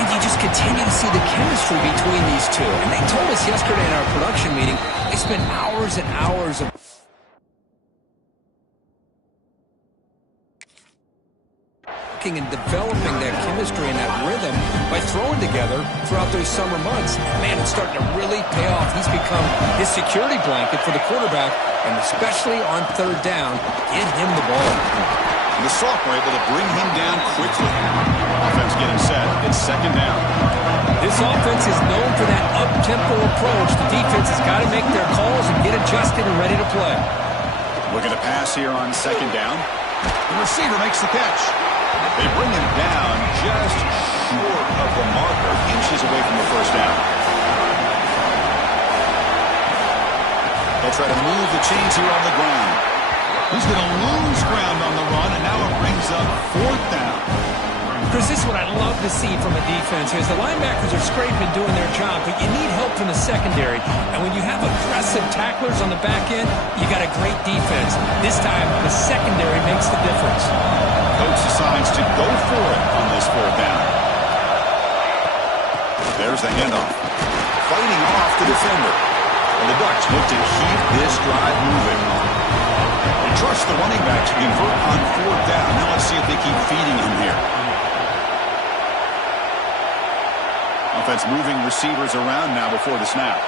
And you just continue to see the chemistry between these two. And they told us yesterday in our production meeting, they spent hours and hours of talking and developing that chemistry and that rhythm by throwing together throughout those summer months. Man, it's starting to really pay off. He's become his security blanket for the quarterback, and especially on third down, get him the ball. And the sophomore able to bring him down quickly. Offense getting set. It's second down. This offense is known for that up-tempo approach. The defense has got to make their calls and get adjusted and ready to play. Looking to pass here on second down. The receiver makes the catch. They bring him down just short of the marker, inches away from the first down. They'll try to move the chains here on the ground. He's going to lose ground on the run, and now it brings up fourth down. Chris, this is what I love to see from a defense is the linebackers are scraping doing their job, but you need help from the secondary. And when you have aggressive tacklers on the back end, you got a great defense. This time, the secondary makes the difference. Coach decides to go for it on this fourth down. There's the handoff. Fighting off the defender. And the Ducks look to keep this drive moving. They trust the running back to convert on fourth down. Now let's see if they keep feeding him here. Offense moving receivers around now before the snap.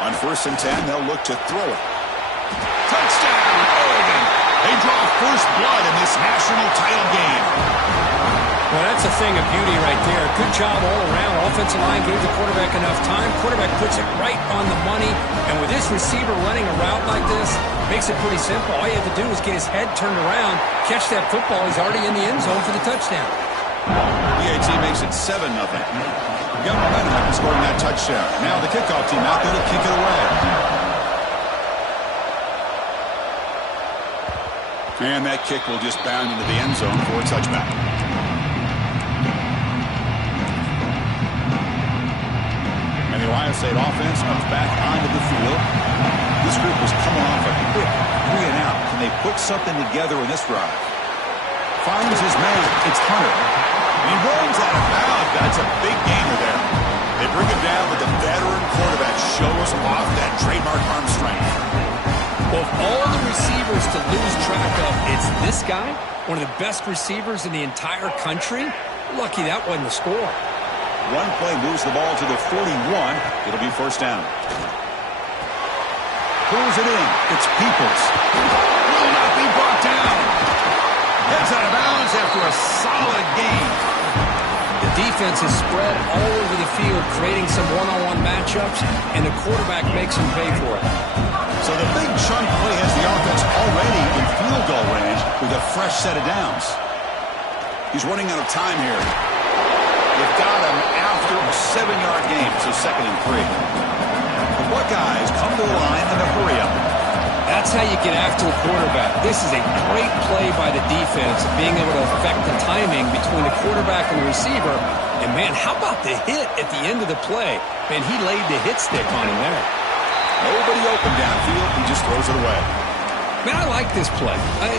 On 1st and 10, they'll look to throw it. Touchdown, Oregon! They draw first blood in this national title game. Well, that's a thing of beauty right there. Good job all around. Offensive line gave the quarterback enough time. Quarterback puts it right on the money. And with this receiver running a route like this, makes it pretty simple. All you have to do is get his head turned around, catch that football. He's already in the end zone for the touchdown. EAT makes it 7-0. Got momentum after scoring that touchdown. Now the kickoff team out there to kick it away. And that kick will just bound into the end zone for a touchback. And the Ohio State offense comes back onto the field. This group was coming off a quick 3-and-out. Can they put something together in this drive? Finds his man. It's Hunter. And he runs out of bounds. That's a big gainer there. They bring him down, but the veteran quarterback shows off that trademark arm strength. Well, of all the receivers to lose track of, it's this guy, one of the best receivers in the entire country. Lucky that wasn't the score. One play moves the ball to the 41. It'll be first down. Pulls it in. It's Peoples. Will not be brought down. Heads out of bounds after a solid game. The defense is spread all over the field, creating some one-on-one matchups, and the quarterback makes him pay for it. So the big chunk play has the offense already in field goal range with a fresh set of downs. He's running out of time here. They've got him after a 7-yard game, so 2nd and 3. The Buckeyes come to the line in a hurry-up. That's how you get after the quarterback. This is a great play by the defense, being able to affect the timing between the quarterback and the receiver. And, man, how about the hit at the end of the play? Man, he laid the hit stick on him there. Nobody open downfield. He just throws it away. Man, I like this play.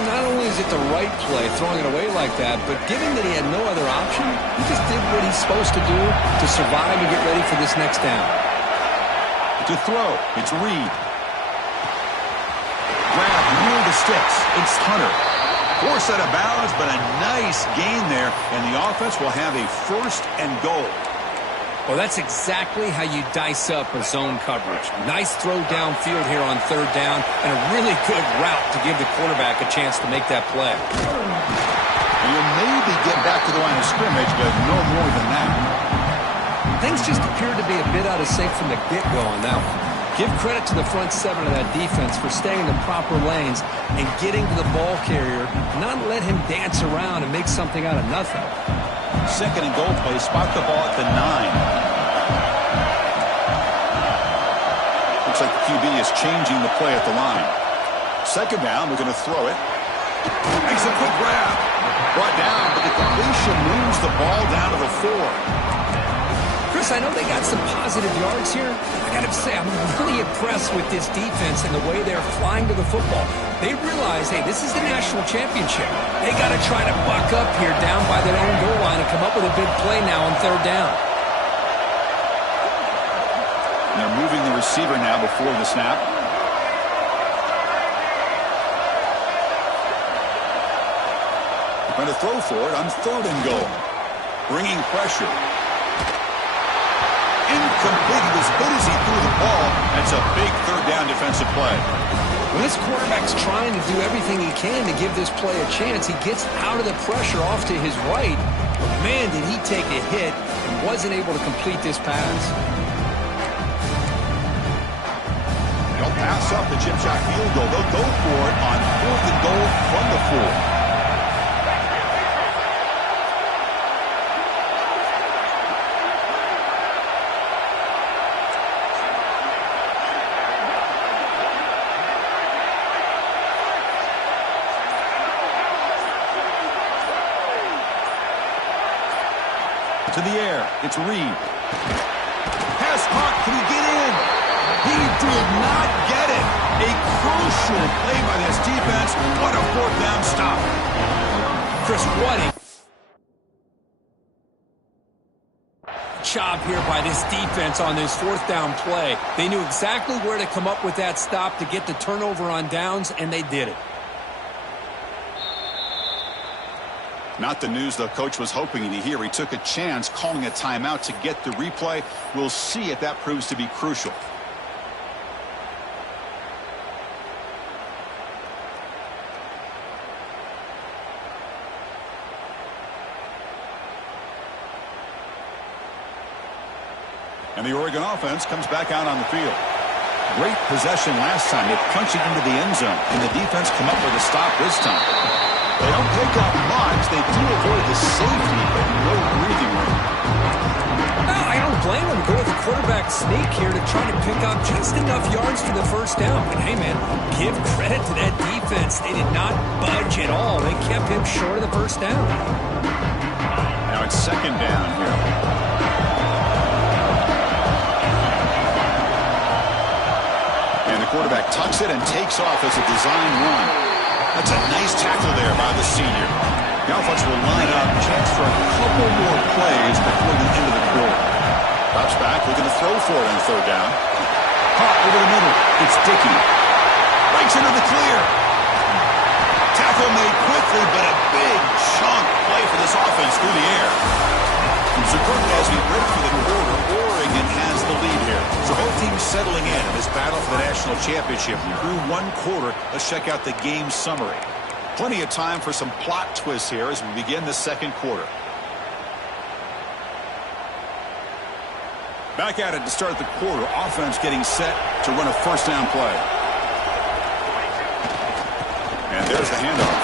Not only is it the right play, throwing it away like that, but given that he had no other option, he just did what he's supposed to do to survive and get ready for this next down. To throw, it's Reed. Grab near the sticks. It's Hunter. Forced out of bounds, but a nice gain there, and the offense will have a 1st and goal. Well, that's exactly how you dice up a zone coverage. Nice throw downfield here on 3rd down, and a really good route to give the quarterback a chance to make that play. And you'll maybe get back to the line of scrimmage, but no more than that. Things just appeared to be a bit out of sync from the get-go on that one. Give credit to the front 7 of that defense for staying in the proper lanes and getting to the ball carrier, not let him dance around and make something out of nothing. 2nd and goal play, spot the ball at the 9. Looks like the QB is changing the play at the line. 2nd down, we're going to throw it. Makes a quick grab. Brought down, but the completion moves the ball down to the 4. Chris, I know they got some positive yards here. I got to say, I'm really impressed with this defense and the way they're flying to the football. They realize, hey, this is the national championship. They got to try to buck up here down by their own goal line and come up with a big play now on 3rd down. And they're moving the receiver now before the snap. Going to throw for it on 3rd and goal. Bringing pressure. Incomplete. As good as he threw the ball, that's a big 3rd down defensive play. When this quarterback's trying to do everything he can to give this play a chance, he gets out of the pressure off to his right. But man, did he take a hit and wasn't able to complete this pass. They'll pass up the chip shot field goal. They'll go for it on 4th and goal from the 4. To the air. It's Reed. Pass caught. Can he get in? He did not get it. A crucial play by this defense. What a 4th down stop. Chris, what a job here by this defense on this 4th down play. They knew exactly where to come up with that stop to get the turnover on downs, and they did it. Not the news the coach was hoping to hear. He took a chance calling a timeout to get the replay. We'll see if that proves to be crucial. And the Oregon offense comes back out on the field. Great possession last time. They punched it into the end zone, and the defense come up with a stop this time. They don't pick up much. They do avoid the safety, but no breathing room. No, I don't blame them. Go with the quarterback sneak here to try to pick up just enough yards for the 1st down. But hey, man, give credit to that defense. They did not budge at all. They kept him short of the 1st down. Now it's 2nd down here. And the quarterback tucks it and takes off as a design run. That's a nice tackle there by the senior. The offense will line up, chance for a couple more plays before the end of the quarter. Drops back, looking to throw for it on 3rd down. Caught over the middle. It's Dickey. Breaks into the clear. Tackle made quickly, but a big chunk play for this offense through the air. So, Kirk, as we break for the quarter, Oregon has the lead here. So both teams settling in this battle for the national championship. Through 1 quarter, let's check out the game summary. Plenty of time for some plot twists here as we begin the 2nd quarter. Back at it to start the quarter. Offense getting set to run a 1st down play. And there's the handoff.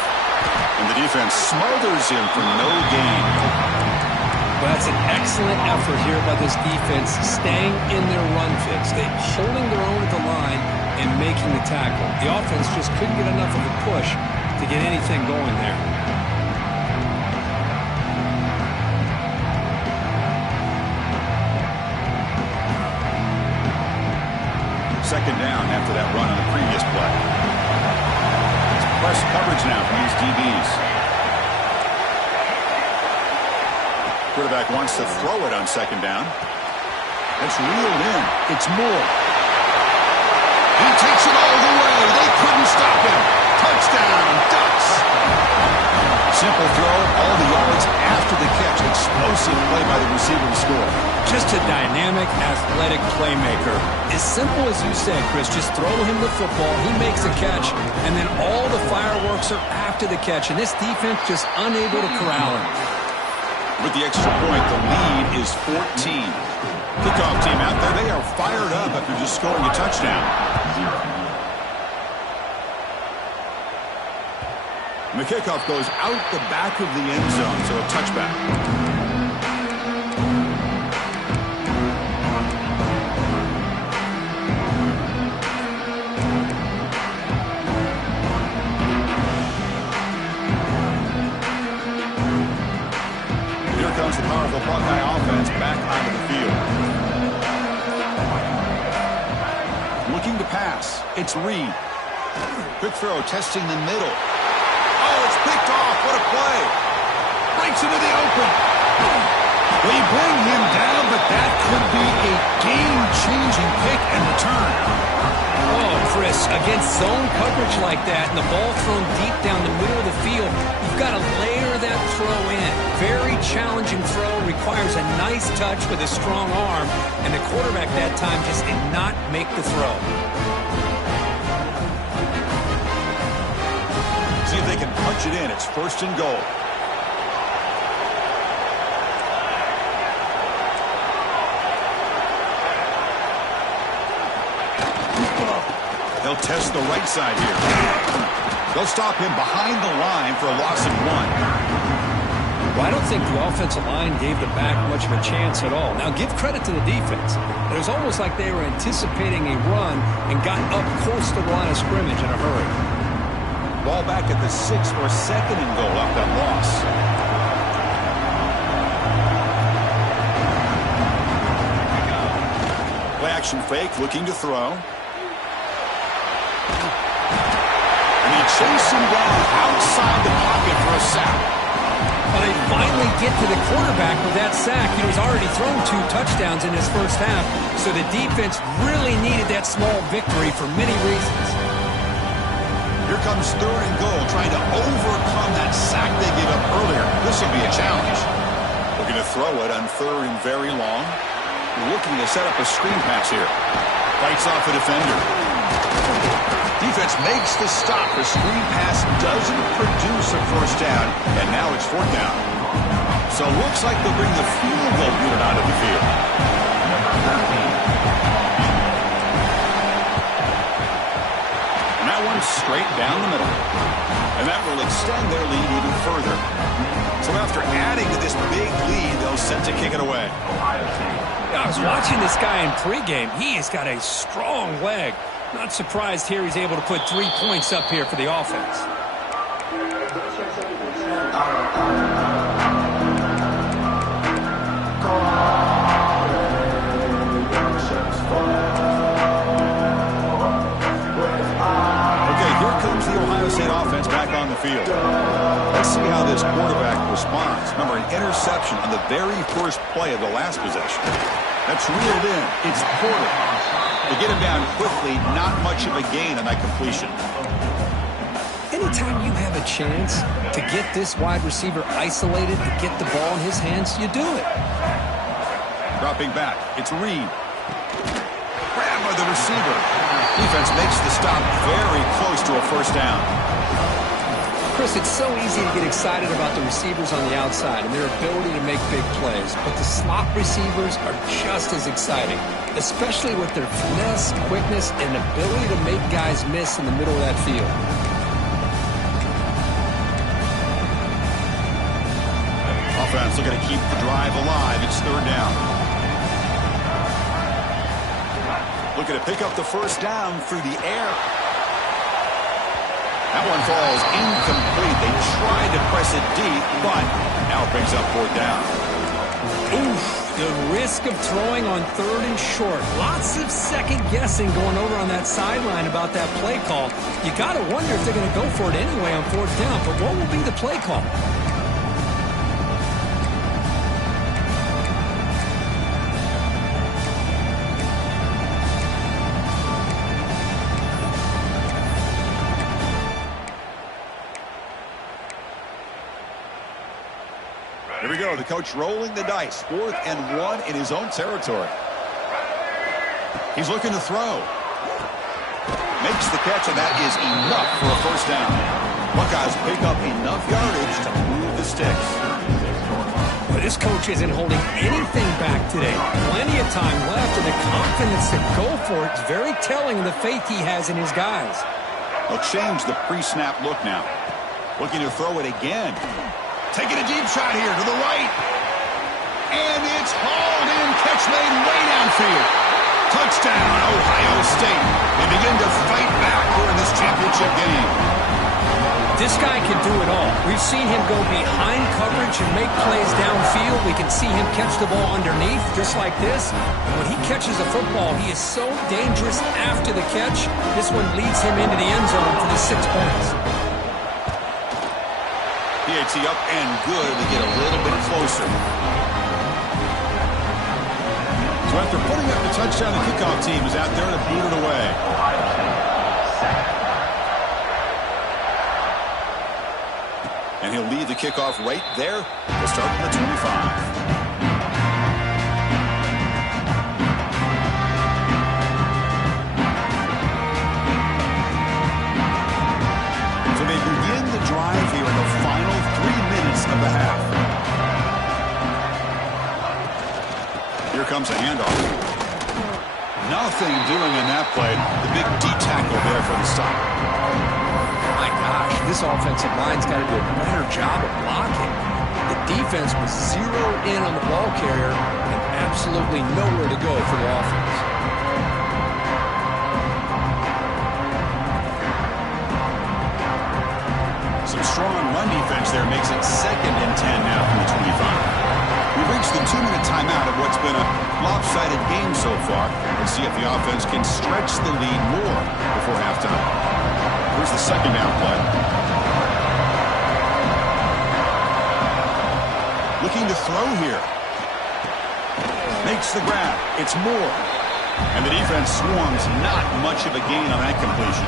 And the defense smothers him for no gain. Well, that's an excellent effort here by this defense, staying in their run fix. They're holding their own at the line and making the tackle. The offense just couldn't get enough of a push to get anything going there. Second down after that run on the previous play. It's press coverage now from these DBs. Quarterback wants to throw it on 2nd down. It's reeled in. It's Moore. He takes it all the way. They couldn't stop him. Touchdown, Ducks. Simple throw, all the yards after the catch. Explosive play by the receiver to score. Just a dynamic, athletic playmaker. As simple as you said, Chris, just throw him the football. He makes a catch, and then all the fireworks are after the catch. And this defense just unable to corral him. With the extra point, the lead is 14. Kickoff team out there, they are fired up after just scoring a touchdown. And the kickoff goes out the back of the end zone, so a touchback. Comes the powerful Buckeye offense back onto the field. Looking to pass. It's Reed. Quick throw, testing the middle. Oh, it's picked off. What a play. Breaks into the open. They bring him down, but that could be a game-changing pick and return. Oh, Chris, against zone coverage like that and the ball thrown deep down the middle of the field, you've got to layer that throw in. Very challenging throw, requires a nice touch with a strong arm, and the quarterback that time just did not make the throw. See if they can punch it in. It's 1st and goal. They'll test the right side here. They'll stop him behind the line for a loss of 1. Well, I don't think the offensive line gave the back much of a chance at all. Now, give credit to the defense. It was almost like they were anticipating a run and got up close to the line of scrimmage in a hurry. Ball back at the 6 or 2nd and goal off that loss. Play action fake, looking to throw. And he chased him down outside the pocket for a sack. Well, they finally get to the quarterback with that sack. He was already thrown 2 touchdowns in his first half, so the defense really needed that small victory for many reasons. Here comes 3rd and goal, trying to overcome that sack they gave up earlier. This will be a challenge. Looking to throw it on 3rd and very long. Looking to set up a screen pass here. Fights off a defender. Defense makes the stop. The screen pass doesn't produce a 1st down, and now it's 4th down. So it looks like they'll bring the field goal unit out of the field. And that one's straight down the middle. And that will extend their lead even further. So after adding to this big lead, they'll set to kick it away. I was watching this guy in pregame. He has got a strong leg. Not surprised here he's able to put 3 points up here for the offense. Okay, here comes the Ohio State offense back on the field. Let's see how this quarterback responds. Remember, an interception on the very first play of the last possession. That's reeled in. It's Porter. To get him down quickly, not much of a gain on that completion. Anytime you have a chance to get this wide receiver isolated, to get the ball in his hands, you do it. Dropping back, it's Reed. Grab by the receiver. Defense makes the stop very close to a 1st down. Chris, it's so easy to get excited about the receivers on the outside and their ability to make big plays, but the slot receivers are just as exciting, especially with their finesse, quickness, and ability to make guys miss in the middle of that field. Offense looking to keep the drive alive. It's 3rd down. Looking to pick up the 1st down through the air. That one falls incomplete. They tried to press it deep, but now it brings up 4th down. Oof, the risk of throwing on 3rd and short. Lots of second guessing going over on that sideline about that play call. You got to wonder if they're going to go for it anyway on 4th down, but what will be the play call? Here we go. The coach rolling the dice. 4th and 1 in his own territory. He's looking to throw. Makes the catch, and that is enough for a 1st down. Buckeyes pick up enough yardage to move the sticks. But this coach isn't holding anything back today. Plenty of time left, and the confidence to go for it is very telling of the faith he has in his guys. They'll change the pre-snap look now. Looking to throw it again. Taking a deep shot here to the right. And it's hauled in. Catch made way downfield. Touchdown, Ohio State. They begin to fight back here in this championship game. This guy can do it all. We've seen him go behind coverage and make plays downfield. We can see him catch the ball underneath, just like this. And when he catches a football, he is so dangerous after the catch. This one leads him into the end zone for the 6 points. PAT up and good to get a little bit closer. a touchdown. The kickoff team is out there to boot it away. And he'll leave the kickoff right there. We'll start from the 25. So they begin the drive here in the final 3 minutes of the half. Here comes a handoff. Nothing doing in that play. The big D tackle there for the stop. My gosh, this offensive line's got to do a better job of blocking. The defense was zeroed in on the ball carrier and absolutely nowhere to go for the offense. Some strong run defense there makes it 2nd and 10 now from the 25. We've reached the 2-minute timeout of what's been a lopsided game so far. Let's see if the offense can stretch the lead more before halftime. Here's the second down play. Looking to throw here. Makes the grab. It's Moore. And the defense swarms. Not much of a gain on that completion.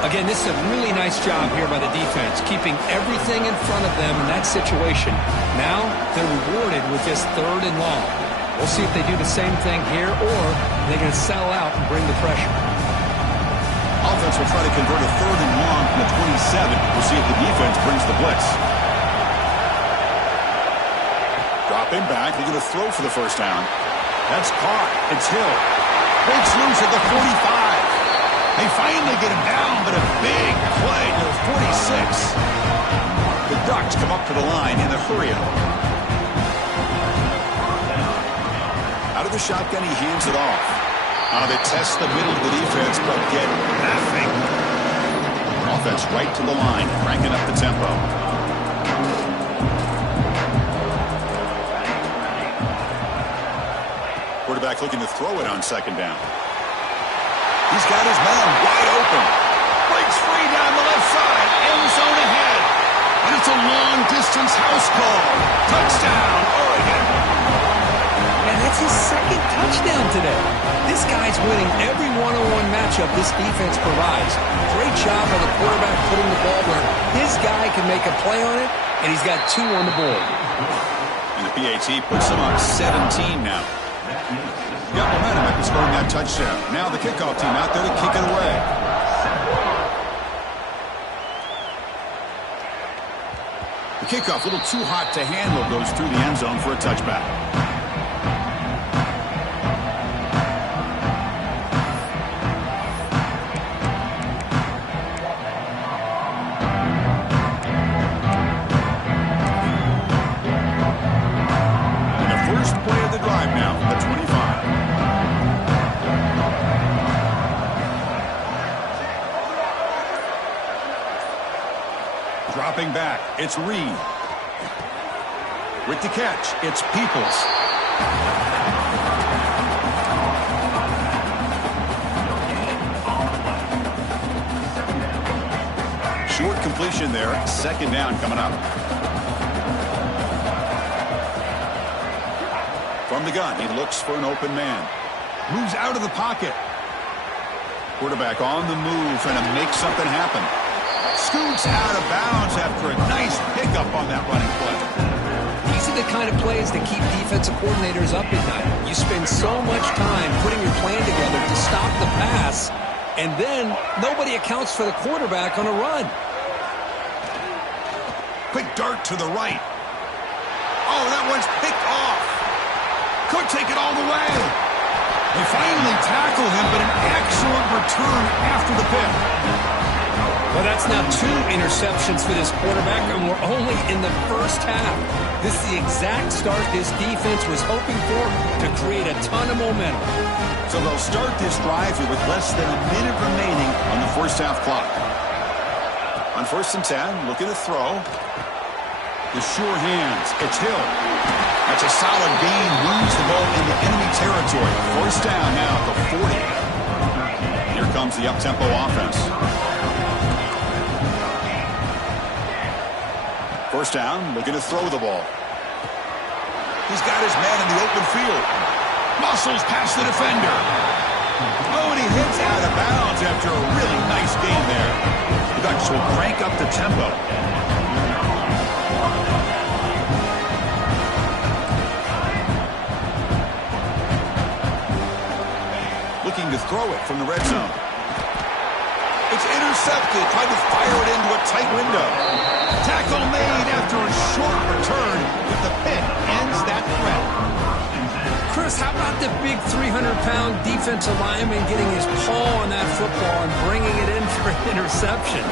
Again, this is a really nice job here by the defense, keeping everything in front of them in that situation. Now, they're rewarded with this 3rd and long. We'll see if they do the same thing here, or they're going to sell out and bring the pressure. Offense will try to convert a 3rd and long from the 27. We'll see if the defense brings the blitz. Dropping back, looking to throw for the first down. That's caught. It's Hill. Breaks loose at the 45. They finally get him down, but a big play to the 46. The Ducks come up to the line in the hurry-up. Out of the shotgun, he hands it off. They test the middle of the defense, but get nothing. Offense right to the line, cranking up the tempo. Quarterback looking to throw it on 2nd down. He's got his man wide open. Breaks free down the left side. End zone ahead. And it's a long-distance house call. Touchdown, Oregon. And that's his 2nd touchdown today. This guy's winning every one-on-one matchup this defense provides. Great job by the quarterback putting the ball where his guy can make a play on it, and he's got 2 on the board. And the PAT puts him up 17 now. Got momentum after scoring that touchdown. Now the kickoff team out there to kick it away. The kickoff, a little too hot to handle, goes through the end zone for a touchback. And the first play of the drive now from the 25. Dropping back, it's Reed. With the catch, it's Peoples. Short completion there, 2nd down coming up. From the gun, he looks for an open man. Moves out of the pocket. Quarterback on the move, trying to make something happen. Scoots out of bounds after a nice pickup on that running play. These are the kind of plays that keep defensive coordinators up at night. You spend so much time putting your plan together to stop the pass, and then nobody accounts for the quarterback on a run. Quick dart to the right. Oh, that one's picked off. Could take it all the way. They finally tackle him, but an excellent return after the pick. Well, that's now 2 interceptions for this quarterback, and we're only in the first half. This is the exact start this defense was hoping for to create a ton of momentum. So they'll start this drive here with less than a minute remaining on the first half clock. On 1st and 10, looking to throw. The sure hands. It's Hill. That's a solid gain. Moves the ball into enemy territory. 1st down now at the 40. Here comes the up-tempo offense. 1st down, looking to throw the ball. He's got his man in the open field. Muscles past the defender. Oh, and he hits out of bounds after a really nice game there. The Ducks will crank up the tempo. Looking to throw it from the red zone. It's intercepted, trying to fire it into a tight window. Tackle made after a short return, but the pick ends that threat. Chris, how about the big 300-pound defensive lineman getting his paw on that football and bringing it in for an interception?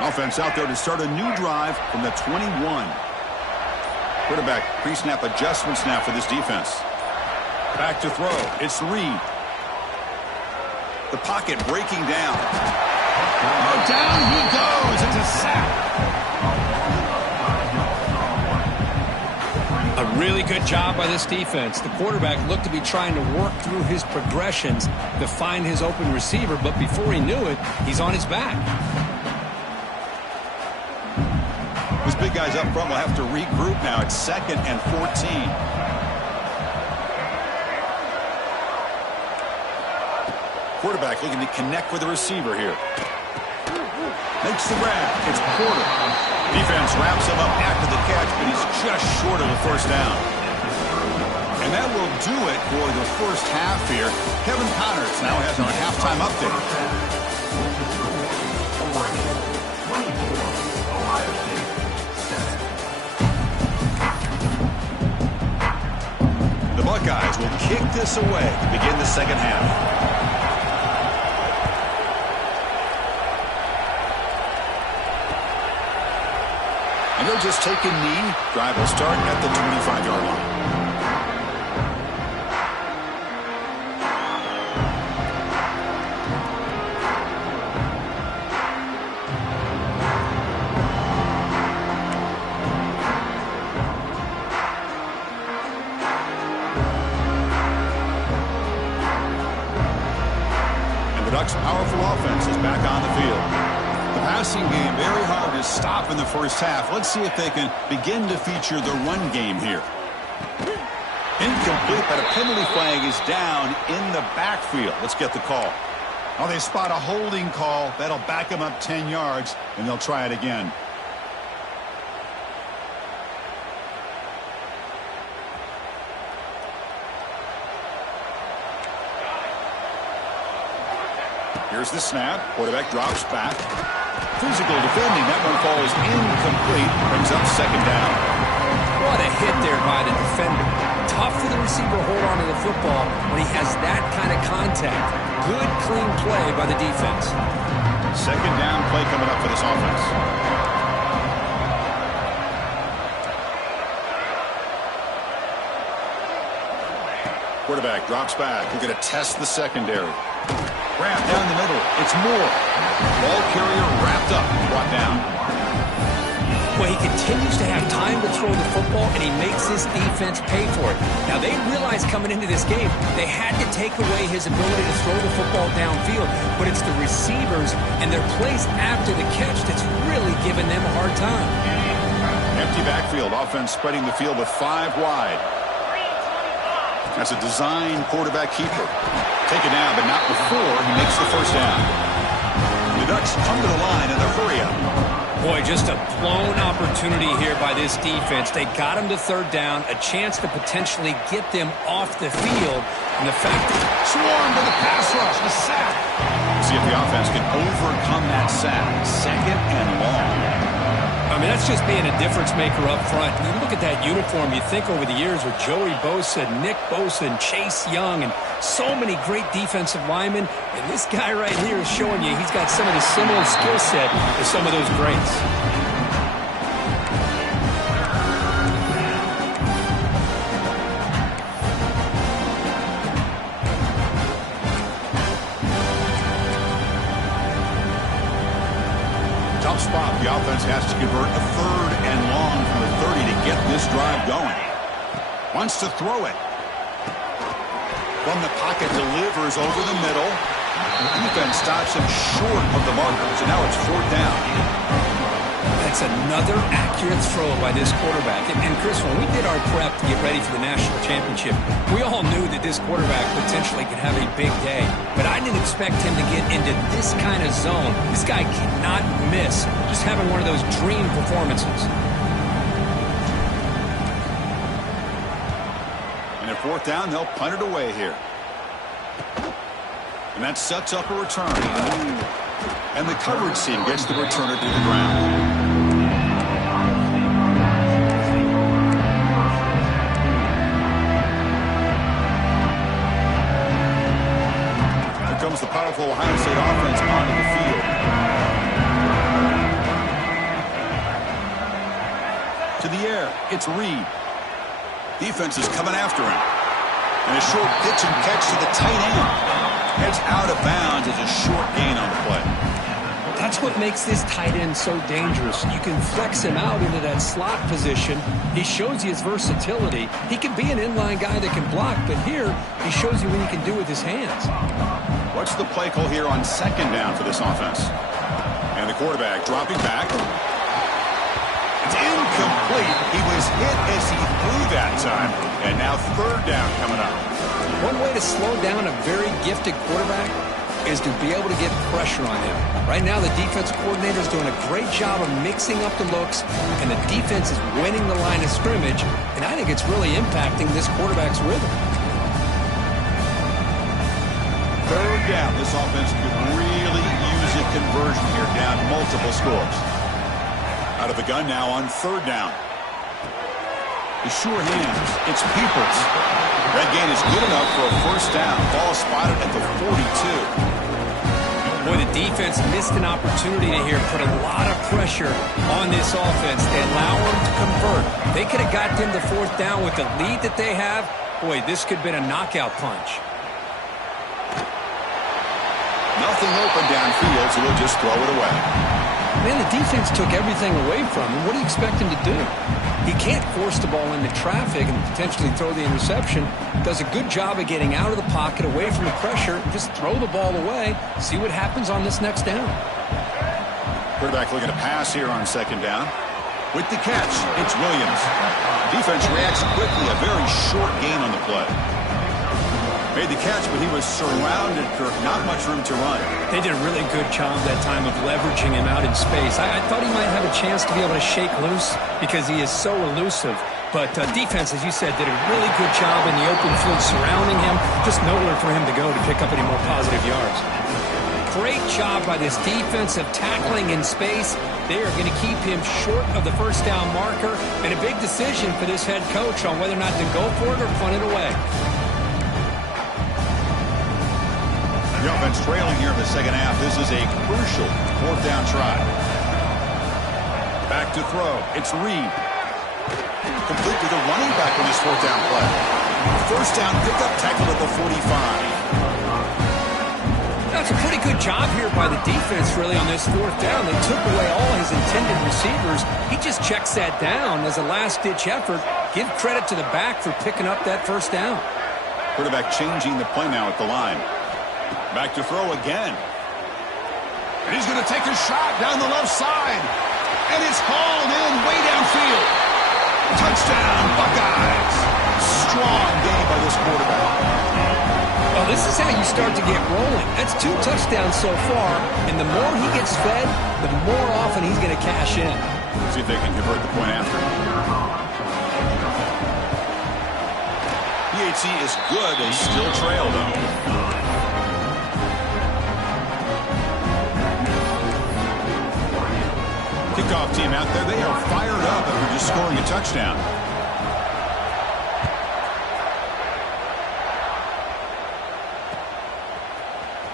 Offense out there to start a new drive from the 21. Quarterback pre-snap adjustments now for this defense. Back to throw. It's Reed. The pocket breaking down. Oh, down he goes. It's a sack. A really good job by this defense. The quarterback looked to be trying to work through his progressions to find his open receiver, but before he knew it, he's on his back. Those big guys up front will have to regroup now. It's 2nd and 14. Quarterback looking to connect with the receiver here. Makes the grab. It's Porter. Defense wraps him up after the catch, but he's just short of the first down. And that will do it for the first half here. Kevin Connors now has our halftime update. The Buckeyes will kick this away to begin the second half. And they'll just take a knee. Drive will start at the 25-yard line. And the Ducks' powerful offense is back on the field. The passing game very hard to stop in the first half. Let's see if they can begin to feature the run game here. Incomplete, but a penalty flag is down in the backfield. Let's get the call. Oh, they spot a holding call. That'll back them up 10 yards, and they'll try it again. Here's the snap. Quarterback drops back. Physical defending. That one falls incomplete. Brings up second down. What a hit there by the defender. Tough for the receiver to hold on to the football when he has that kind of contact. Good, clean play by the defense. Second down play coming up for this offense. Quarterback drops back. We're going to test the secondary. Wrap down the middle. It's Moore. Ball carrier wrapped up and brought down. Well, he continues to have time to throw the football, and he makes his defense pay for it. Now, they realized coming into this game they had to take away his ability to throw the football downfield, but it's the receivers and their plays after the catch that's really giving them a hard time. Empty backfield. Offense spreading the field with 5 wide. That's a design quarterback keeper. Take it down, but not before he makes the first down. The Ducks come to the line in the hurry-up. Boy, just a blown opportunity here by this defense. They got him to third down, a chance to potentially get them off the field. And the fact that Swarm to the pass rush, a sack. See if the offense can overcome that sack. 2nd and long. I mean, that's just being a difference maker up front. And you look at that uniform, you think over the years with Joey Bosa, Nick Bosa, and Chase Young, and so many great defensive linemen. And this guy right here is showing you he's got some of the similar skill set to some of those greats. Tough spot. The offense has to convert a 3rd and long from the 30 to get this drive going. Wants to throw it. From the pocket, delivers over the middle. The defense stops him short of the marker, so now it's 4th down. That's another accurate throw by this quarterback. And Chris, when we did our prep to get ready for the national championship, we all knew that this quarterback potentially could have a big day. But I didn't expect him to get into this kind of zone. This guy cannot miss. Just having one of those dream performances. And at 4th down, they'll punt it away here. And that sets up a return. And the coverage team gets the returner to the ground. Comes the powerful Ohio State offense onto the field. To the air, it's Reed. Defense is coming after him. And a short pitch and catch to the tight end. It's out of bounds as a short gain on the play. That's what makes this tight end so dangerous. You can flex him out into that slot position. He shows you his versatility. He can be an inline guy that can block, but here he shows you what he can do with his hands. What's the play call here on 2nd down for this offense? And the quarterback dropping back. It's incomplete. He was hit as he threw that time. And now 3rd down coming up. One way to slow down a very gifted quarterback is to be able to get pressure on him. Right now, the defense coordinator is doing a great job of mixing up the looks, and the defense is winning the line of scrimmage, and I think it's really impacting this quarterback's rhythm. 3rd down. This offense could really use a conversion here, down multiple scores. Out of the gun now on 3rd down. The sure hands. It's Peoples. That gain is good enough for a 1st down. Ball spotted at the 42. Boy, the defense missed an opportunity to here put a lot of pressure on this offense. They allow them to convert. They could have got them to 4th down with the lead that they have. Boy, this could have been a knockout punch. Nothing open downfield, so they'll just throw it away. Man, the defense took everything away from him. What do you expect him to do? He can't force the ball into traffic and potentially throw the interception. Does a good job of getting out of the pocket, away from the pressure, and just throw the ball away. See what happens on this next down. Quarterback looking to pass here on 2nd down. With the catch, it's Williams. Defense reacts quickly, a very short gain on the play. Made the catch, but he was surrounded, Kirk. Not much room to run. They did a really good job that time of leveraging him out in space. I thought he might have a chance to be able to shake loose because he is so elusive. But defense, as you said, did a really good job in the open field surrounding him. Just nowhere for him to go to pick up any more positive yards. Great job by this defense of tackling in space. They are going to keep him short of the 1st down marker. And a big decision for this head coach on whether or not to go for it or punt it away. The offense trailing here in the 2nd half. This is a crucial 4th down try. Back to throw. It's Reed. Complete to the running back on his 4th down play. 1st down pickup, tackle at the 45. That's a pretty good job here by the defense, really, on this 4th down. They took away all his intended receivers. He just checks that down as a last-ditch effort. Give credit to the back for picking up that 1st down. Quarterback changing the play now at the line. Back to throw again. And he's going to take a shot down the left side. And it's hauled in way downfield. Touchdown, Buckeyes. Strong game by this quarterback. Well, this is how you start to get rolling. That's 2 touchdowns so far. And the more he gets fed, the more often he's going to cash in. See if they can convert the point after. PAT is good. They still trail, though. Kickoff team out there. They are fired up after just scoring a touchdown.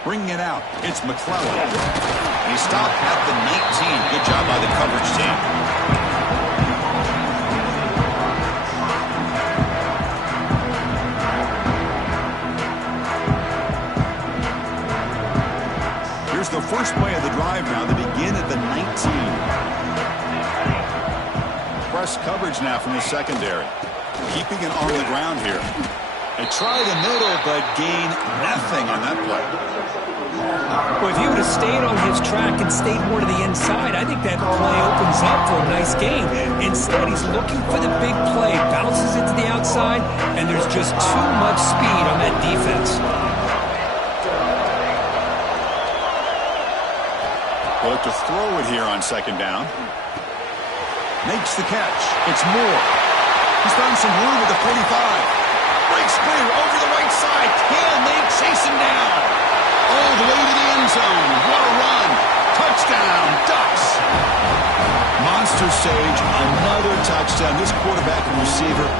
Bringing it out. It's McClellan. And he stopped at the 19. Good job by the coverage team. Here's the first play of the drive now. They begin at the 19. Press coverage now from the secondary. Keeping it on the ground here. They try the middle, but gain nothing on that play. Well, if he would have stayed on his track and stayed more to the inside, I think that play opens up for a nice game. Instead, he's looking for the big play, bounces it to the outside, and there's just too much speed on that defense. Look to throw it here on second down. Makes the catch. It's Moore. He's found some room at the 45. Breaks clear over the right side. Can they chase him down? All the way to the end zone. What a run. Touchdown, Ducks. Monster Sage, another touchdown. This quarterback and receiver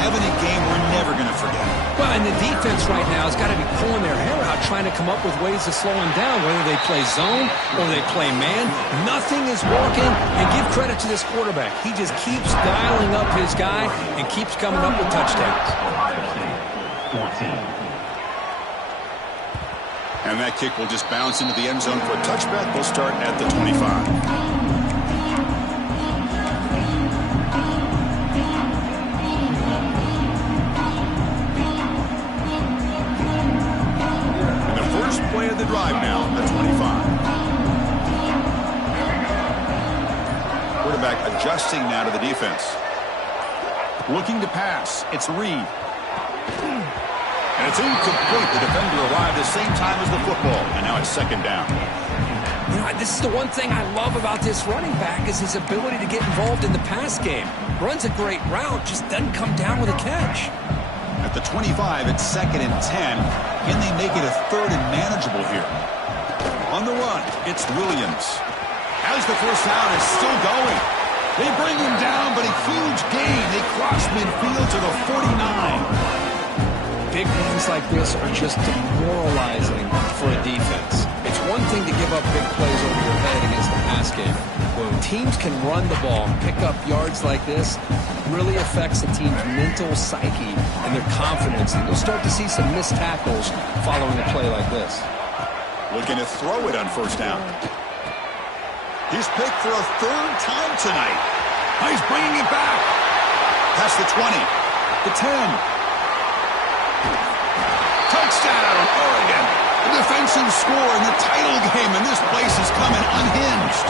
having a game we're never going to forget. Well, and the defense right now has got to be pulling their hair out trying to come up with ways to slow him down, whether they play zone or they play man. Nothing is working, and give credit to this quarterback. He just keeps dialing up his guy and keeps coming up with touchdowns. And that kick will just bounce into the end zone for a touchback. We'll start at the 25. Play of the drive now at 25. Quarterback adjusting now to the defense. Looking to pass. It's Reed. And it's incomplete. The defender arrived at the same time as the football. And now it's second down. You know, this is the one thing I love about this running back is his ability to get involved in the pass game. Runs a great route, just doesn't come down with a catch. At the 25, it's second and 10. Can they make it a third and manageable here? On the run, it's Williams. As the first down is still going. They bring him down, but a huge gain. They cross midfield to the 49. Big runs like this are just demoralizing for a defense. It's one thing to give up big plays over your head against the pass game. When teams can run the ball and pick up yards like this, it really affects the team's mental psyche and their confidence. And you'll start to see some missed tackles following a play like this. Looking to throw it on first down. He's picked for a third time tonight. He's bringing it back. Past the 20. The 10. Touchdown, Oregon. A defensive score in the title game, and this place is coming unhinged.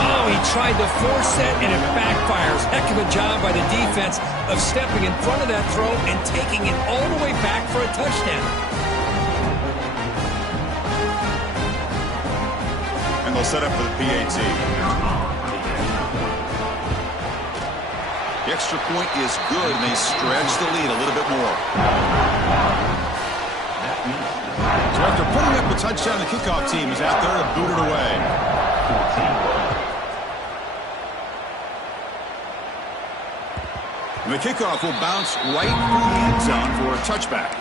Oh, he tried to force it, and it backfires. Heck of a job by the defense of stepping in front of that throw and taking it all the way back for a touchdown. And they'll set up for the PAT. The extra point is good, and they stretch the lead a little bit more. So after putting up a touchdown, the kickoff team is out there to boot it away. And the kickoff will bounce right through the end zone for a touchback.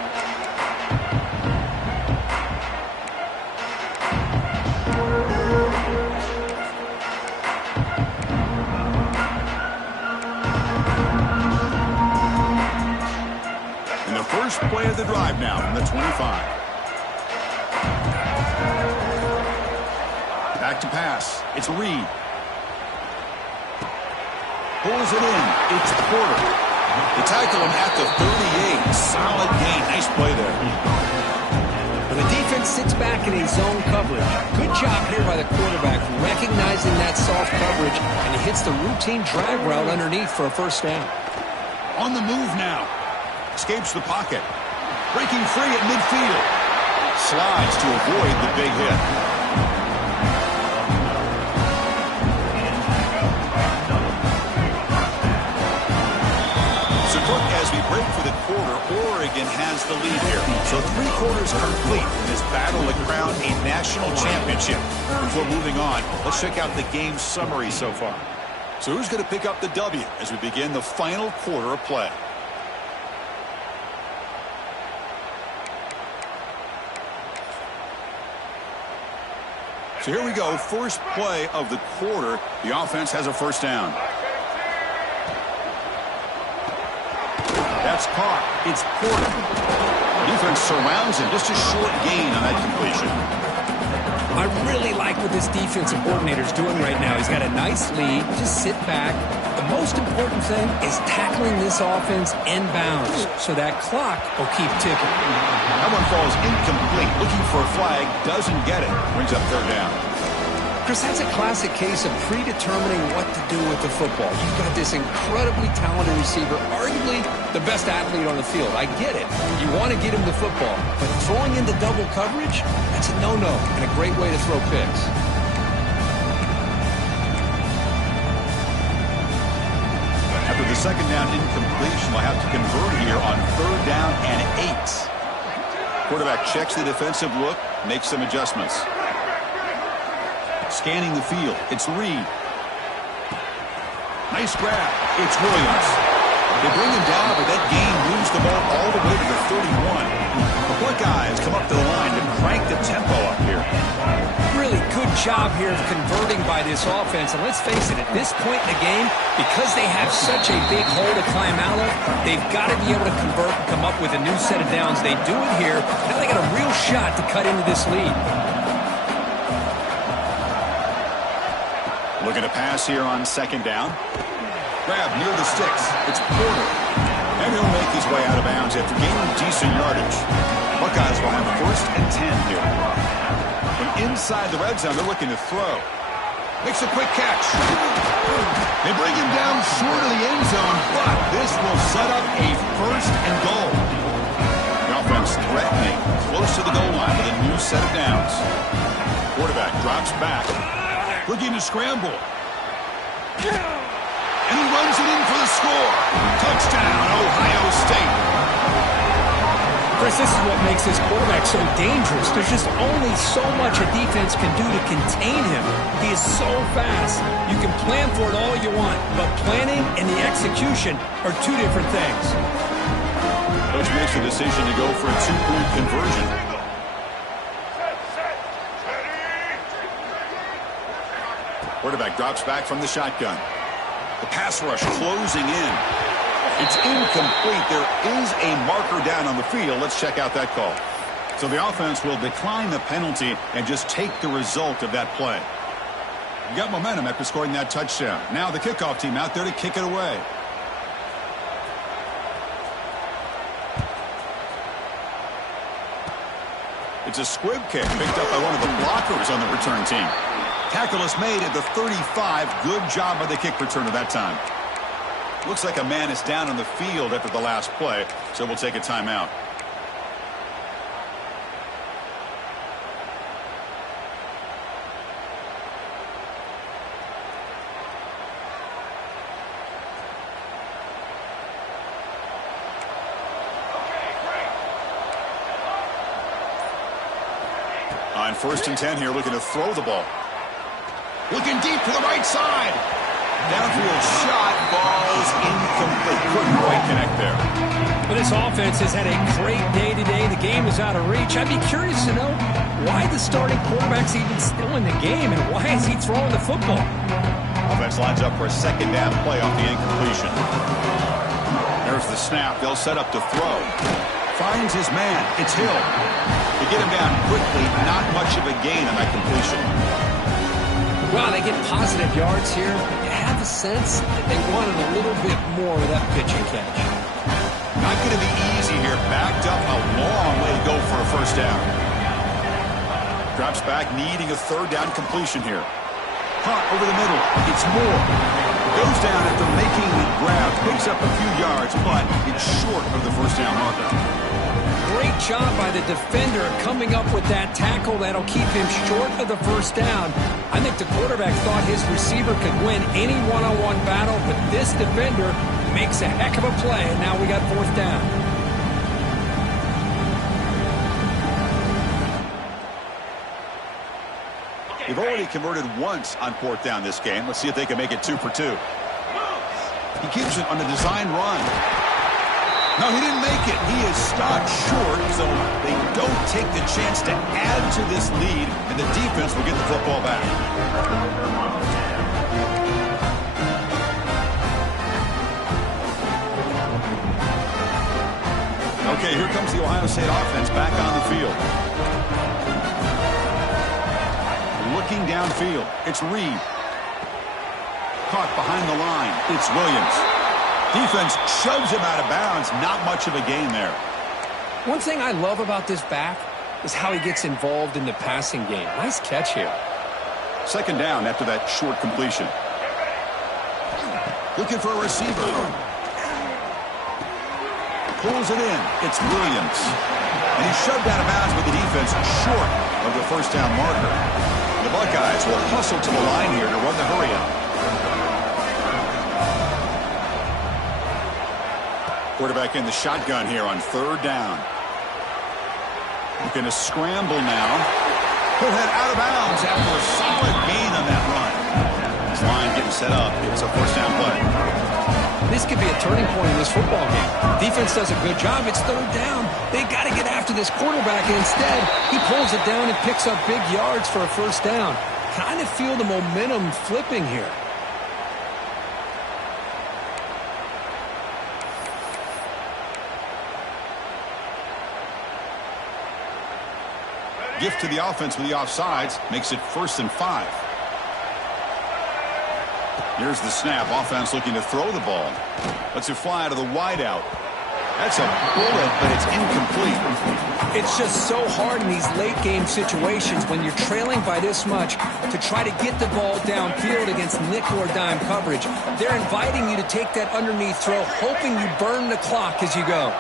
And the first play of the drive now from the 25. Back to pass. It's Reed. Pulls it in. It's Porter. They tackle him at the 38. Solid gain. Nice play there. When the defense sits back in a zone coverage, good job here by the quarterback recognizing that soft coverage, and he hits the routine drag route underneath for a first down. On the move now. Escapes the pocket. Breaking free at midfield. Slides to avoid the big hit. As we break for the quarter, Oregon has the lead here. So 3 quarters complete in this battle to crown a national championship. Before moving on, let's check out the game summary so far. So who's going to pick up the W as we begin the final quarter of play? So here we go. First play of the quarter. The offense has a first down. That's caught. It's Porter. Defense surrounds him. Just a short gain on that completion. I really like what this defensive coordinator is doing right now. He's got a nice lead. Just sit back. The most important thing is tackling this offense inbounds so that clock will keep ticking. That one falls incomplete. Looking for a flag, doesn't get it. Brings up third down. Chris, that's a classic case of predetermining what to do with the football. You've got this incredibly talented receiver, arguably the best athlete on the field. I get it. You want to get him the football. But throwing into double coverage, that's a no-no and a great way to throw picks. After the second down incompletion, they'll have to convert here on third down and 8. Quarterback checks the defensive look, makes some adjustments. Scanning the field, it's Reed. Nice grab, it's Williams. They bring him down, but that gain moves the ball all the way to the 31. The Buckeyes come up to the line to crank the tempo up here. Really good job here of converting by this offense. And let's face it, at this point in the game, because they have such a big hole to climb out of, they've got to be able to convert and come up with a new set of downs. They do it here. Now they got a real shot to cut into this lead. Looking to pass here on second down. Grab near the sticks. It's Porter. And he'll make his way out of bounds after gaining decent yardage. Buckeyes will have first and 10 here. From inside the red zone, they're looking to throw. Makes a quick catch. They bring him down short of the end zone, but this will set up a first and goal. The offense threatening close to the goal line with a new set of downs. Quarterback drops back. Looking to scramble. And he runs it in for the score. Touchdown, Ohio State. Chris, this is what makes this quarterback so dangerous. There's just only so much a defense can do to contain him. He is so fast. You can plan for it all you want, but planning and the execution are two different things. Coach makes the decision to go for a two-point conversion. Quarterback drops back from the shotgun. The pass rush closing in. It's incomplete. There is a marker down on the field. Let's check out that call. So the offense will decline the penalty and just take the result of that play. You got momentum after scoring that touchdown. Now the kickoff team out there to kick it away. It's a squib kick picked up by one of the blockers on the return team. Tackle is made at the 35. Good job by the kick returner that time. Looks like a man is down on the field after the last play, so we'll take a timeout. On first and 10 here, looking to throw the ball. Looking deep to the right side. Downfield shot, falls incomplete. Couldn't quite connect there. Well, this offense has had a great day today. The game is out of reach. I'd be curious to know why the starting quarterback's even still in the game and why is he throwing the football? Offense lines up for a second down play off the incompletion. There's the snap. They'll set up to throw. Finds his man. It's Hill. They get him down quickly. Not much of a gain on that completion. Well, they get positive yards here. You have a sense that they wanted a little bit more of that pitch and catch. Not going to be easy here. Backed up a long way to go for a first down. Drops back, needing a third down completion here. Hunt over the middle. It's Moore. Goes down after making the grab. Picks up a few yards, but it's short of the first down marker. Great job by the defender coming up with that tackle that'll keep him short of the first down. I think the quarterback thought his receiver could win any one-on-one battle, but this defender makes a heck of a play, and now we got fourth down. They've already converted once on fourth down this game. Let's see if they can make it 2 for 2. He keeps it on the design run. No, he didn't make it. He is stopped short, so they don't take the chance to add to this lead, and the defense will get the football back. Okay, here comes the Ohio State offense back on the field. Looking downfield, it's Reed. caught behind the line. It's Williams. Defense shoves him out of bounds. Not much of a gain there. One thing I love about this back is how he gets involved in the passing game. Nice catch here. Second down after that short completion. Looking for a receiver. Pulls it in. It's Williams. And he's shoved out of bounds with the defense short of the first down marker. The Buckeyes will hustle to the line here to run the hurry up. Quarterback in the shotgun here on third down. Looking to scramble now. He'll head out of bounds after a solid gain on that run. This line getting set up. It's a first down play. This could be a turning point in this football game. Defense does a good job. It's third down. They got to get after this quarterback, and instead, he pulls it down and picks up big yards for a first down. Kind of feel the momentum flipping here. Gift to the offense with the offsides makes it 1st and 5. Here's the snap. Offense looking to throw the ball. Lets it fly out of the wideout. That's a bullet, but it's incomplete. It's just so hard in these late game situations when you're trailing by this much to try to get the ball downfield against nickel or dime coverage. They're inviting you to take that underneath throw, hoping you burn the clock as you go.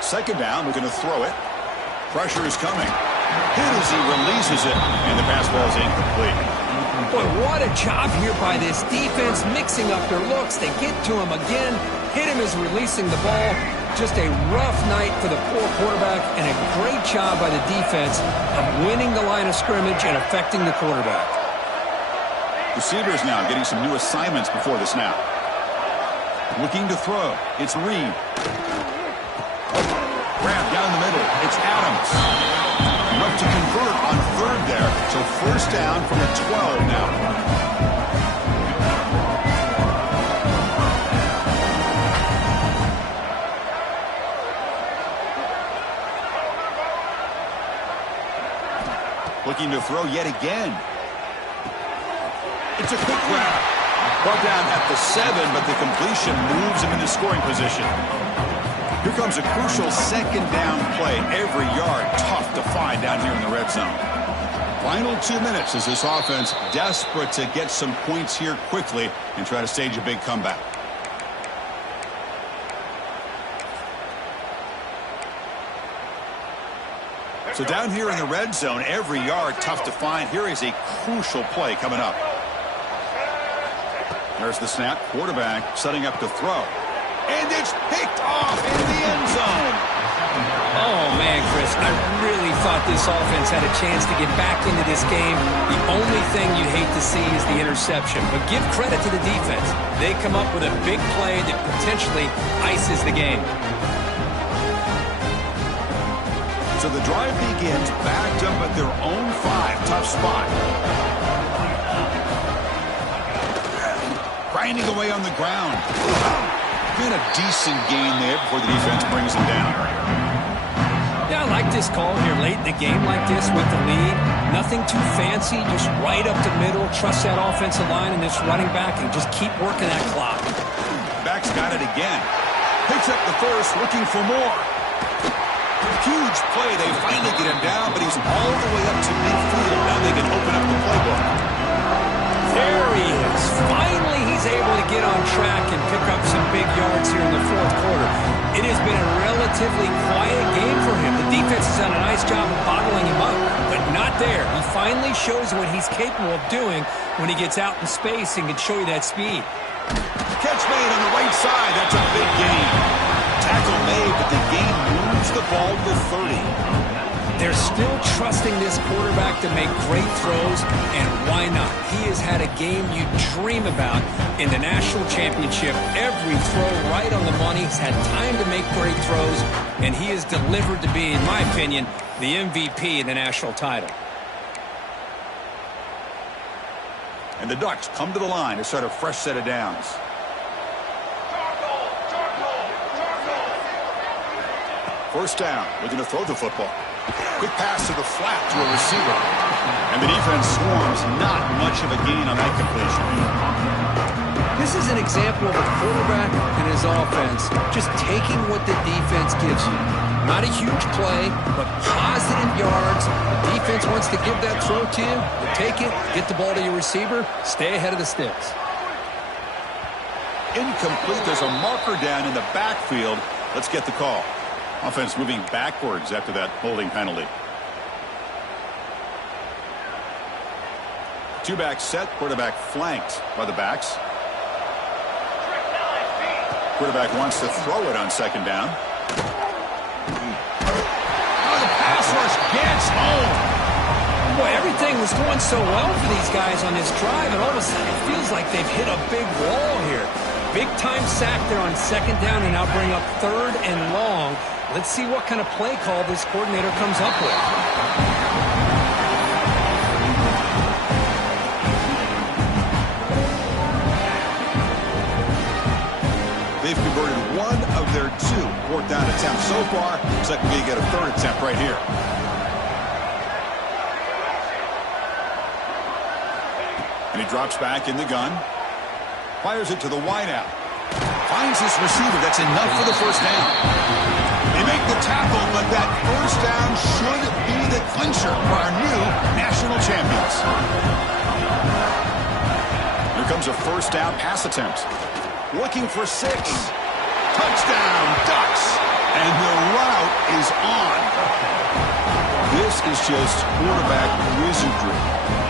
Second down, looking to throw it. Pressure is coming. Hit as he releases it, and the pass ball is incomplete. Boy, what a job here by this defense, mixing up their looks. They get to him again, hit him as releasing the ball. Just a rough night for the poor quarterback, and a great job by the defense of winning the line of scrimmage and affecting the quarterback. Receivers now getting some new assignments before the snap. Looking to throw. It's Reed. Grab down the middle. It's Adams. Enough to convert on third there. So first down from the 12 now. Looking to throw yet again. It's a quick grab. Brought down at the 7, but the completion moves him into scoring position. Here comes a crucial second down play. Every yard tough to find down here in the red zone. Final 2 minutes as this offense desperate to get some points here quickly and try to stage a big comeback. So down here in the red zone, every yard tough to find. Here is a crucial play coming up. There's the snap. Quarterback setting up to throw. And it's picked off in the end zone. Oh, man, Chris, I really thought this offense had a chance to get back into this game. The only thing you'd hate to see is the interception. But give credit to the defense. They come up with a big play that potentially ices the game. So the drive begins backed up at their own 5. Tough spot. Grinding away on the ground. Been a decent gain there before the defense brings him down. Yeah, I like this call here late in the game like this with the lead. Nothing too fancy, just right up the middle. Trust that offensive line and this running back and just keep working that clock. Back's got it again. Picks up the first, looking for more. Huge play. They finally get him down, but he's all the way up to midfield. Now they can open up the playbook. There he is. Finally, he's able to get on track and pick up some big yards here in the fourth quarter. It has been a relatively quiet game for him. The defense has done a nice job of bottling him up, but not there. He finally shows what he's capable of doing when he gets out in space and can show you that speed. Catch made on the right side. That's a big gain. Tackle made, but the gain moves the ball to 30. They're still trusting this quarterback to make great throws, and why not? He has had a game you dream about in the national championship. Every throw right on the money. He's had time to make great throws, and he has delivered to be, in my opinion, the MVP in the national title. And the Ducks come to the line to start a fresh set of downs. First down, looking to throw the football. Quick pass to the flat to a receiver. And the defense swarms. Not much of a gain on that completion. This is an example of a quarterback and his offense just taking what the defense gives you. Not a huge play, but positive yards. The defense wants to give that throw to you. You take it, get the ball to your receiver, stay ahead of the sticks. Incomplete. There's a marker down in the backfield. Let's get the call. Offense moving backwards after that holding penalty. Two-back set, quarterback flanked by the backs. Quarterback wants to throw it on second down. Oh, the pass rush gets home. Boy, everything was going so well for these guys on this drive, and all of a sudden it feels like they've hit a big wall here. Big-time sack there on second down, and now bring up third and long. Let's see what kind of play call this coordinator comes up with. They've converted one of their two fourth down attempts so far. Looks like we're going to get a third attempt right here. And he drops back in the gun. Fires it to the wideout. Finds his receiver. That's enough for the first down. They make the tackle, but that first down should be the clincher for our new national champions. Here comes a first down pass attempt. Looking for 6. Touchdown, Ducks. And the route is on. This is just quarterback wizardry.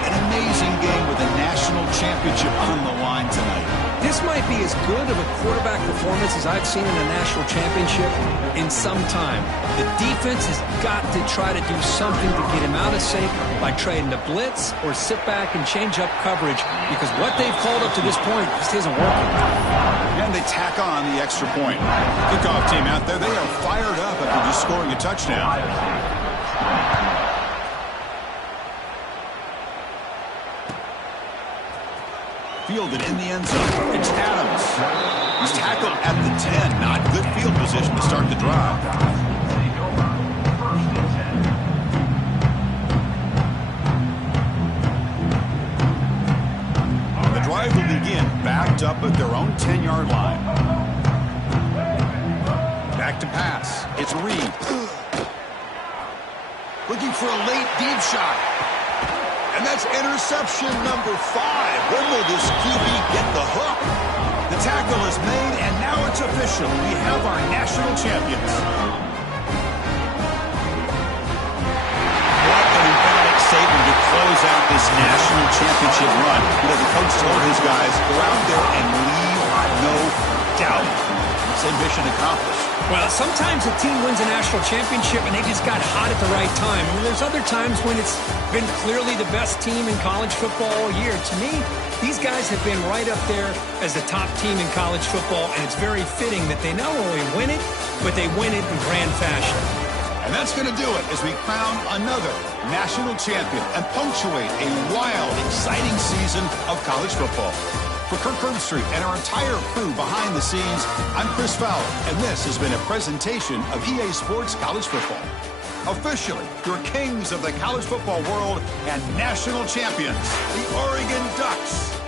An amazing game with a national championship on the line tonight. This might be as good of a quarterback performance as I've seen in a national championship in some time. The defense has got to try to do something to get him out of sync by trading the blitz or sit back and change up coverage, because what they've called up to this point just isn't working. And they tack on the extra point. Kickoff team out there, they are fired up after just scoring a touchdown. Fielded in the end zone. It's Adams. He's tackled at the 10. Not good field position to start the drive. The drive will begin backed up at their own 10-yard line. Back to pass. It's Reed. Looking for a late deep shot. And that's interception number 5. When will this QB get the hook? The tackle is made, and now it's official. We have our national champions. What an emphatic statement to close out this national championship run. You know, the coach told his guys, go out there and leave no doubt. Same mission accomplished. Well, sometimes a team wins a national championship and they just got hot at the right time. And there's other times when it's been clearly the best team in college football all year. To me, these guys have been right up there as the top team in college football, and it's very fitting that they not only win it, but they win it in grand fashion. And that's going to do it as we crown another national champion and punctuate a wild, exciting season of college football. For Kirk Herbstreit and our entire crew behind the scenes, I'm Chris Fowler, and this has been a presentation of EA Sports College Football. Officially, your kings of the college football world and national champions, the Oregon Ducks.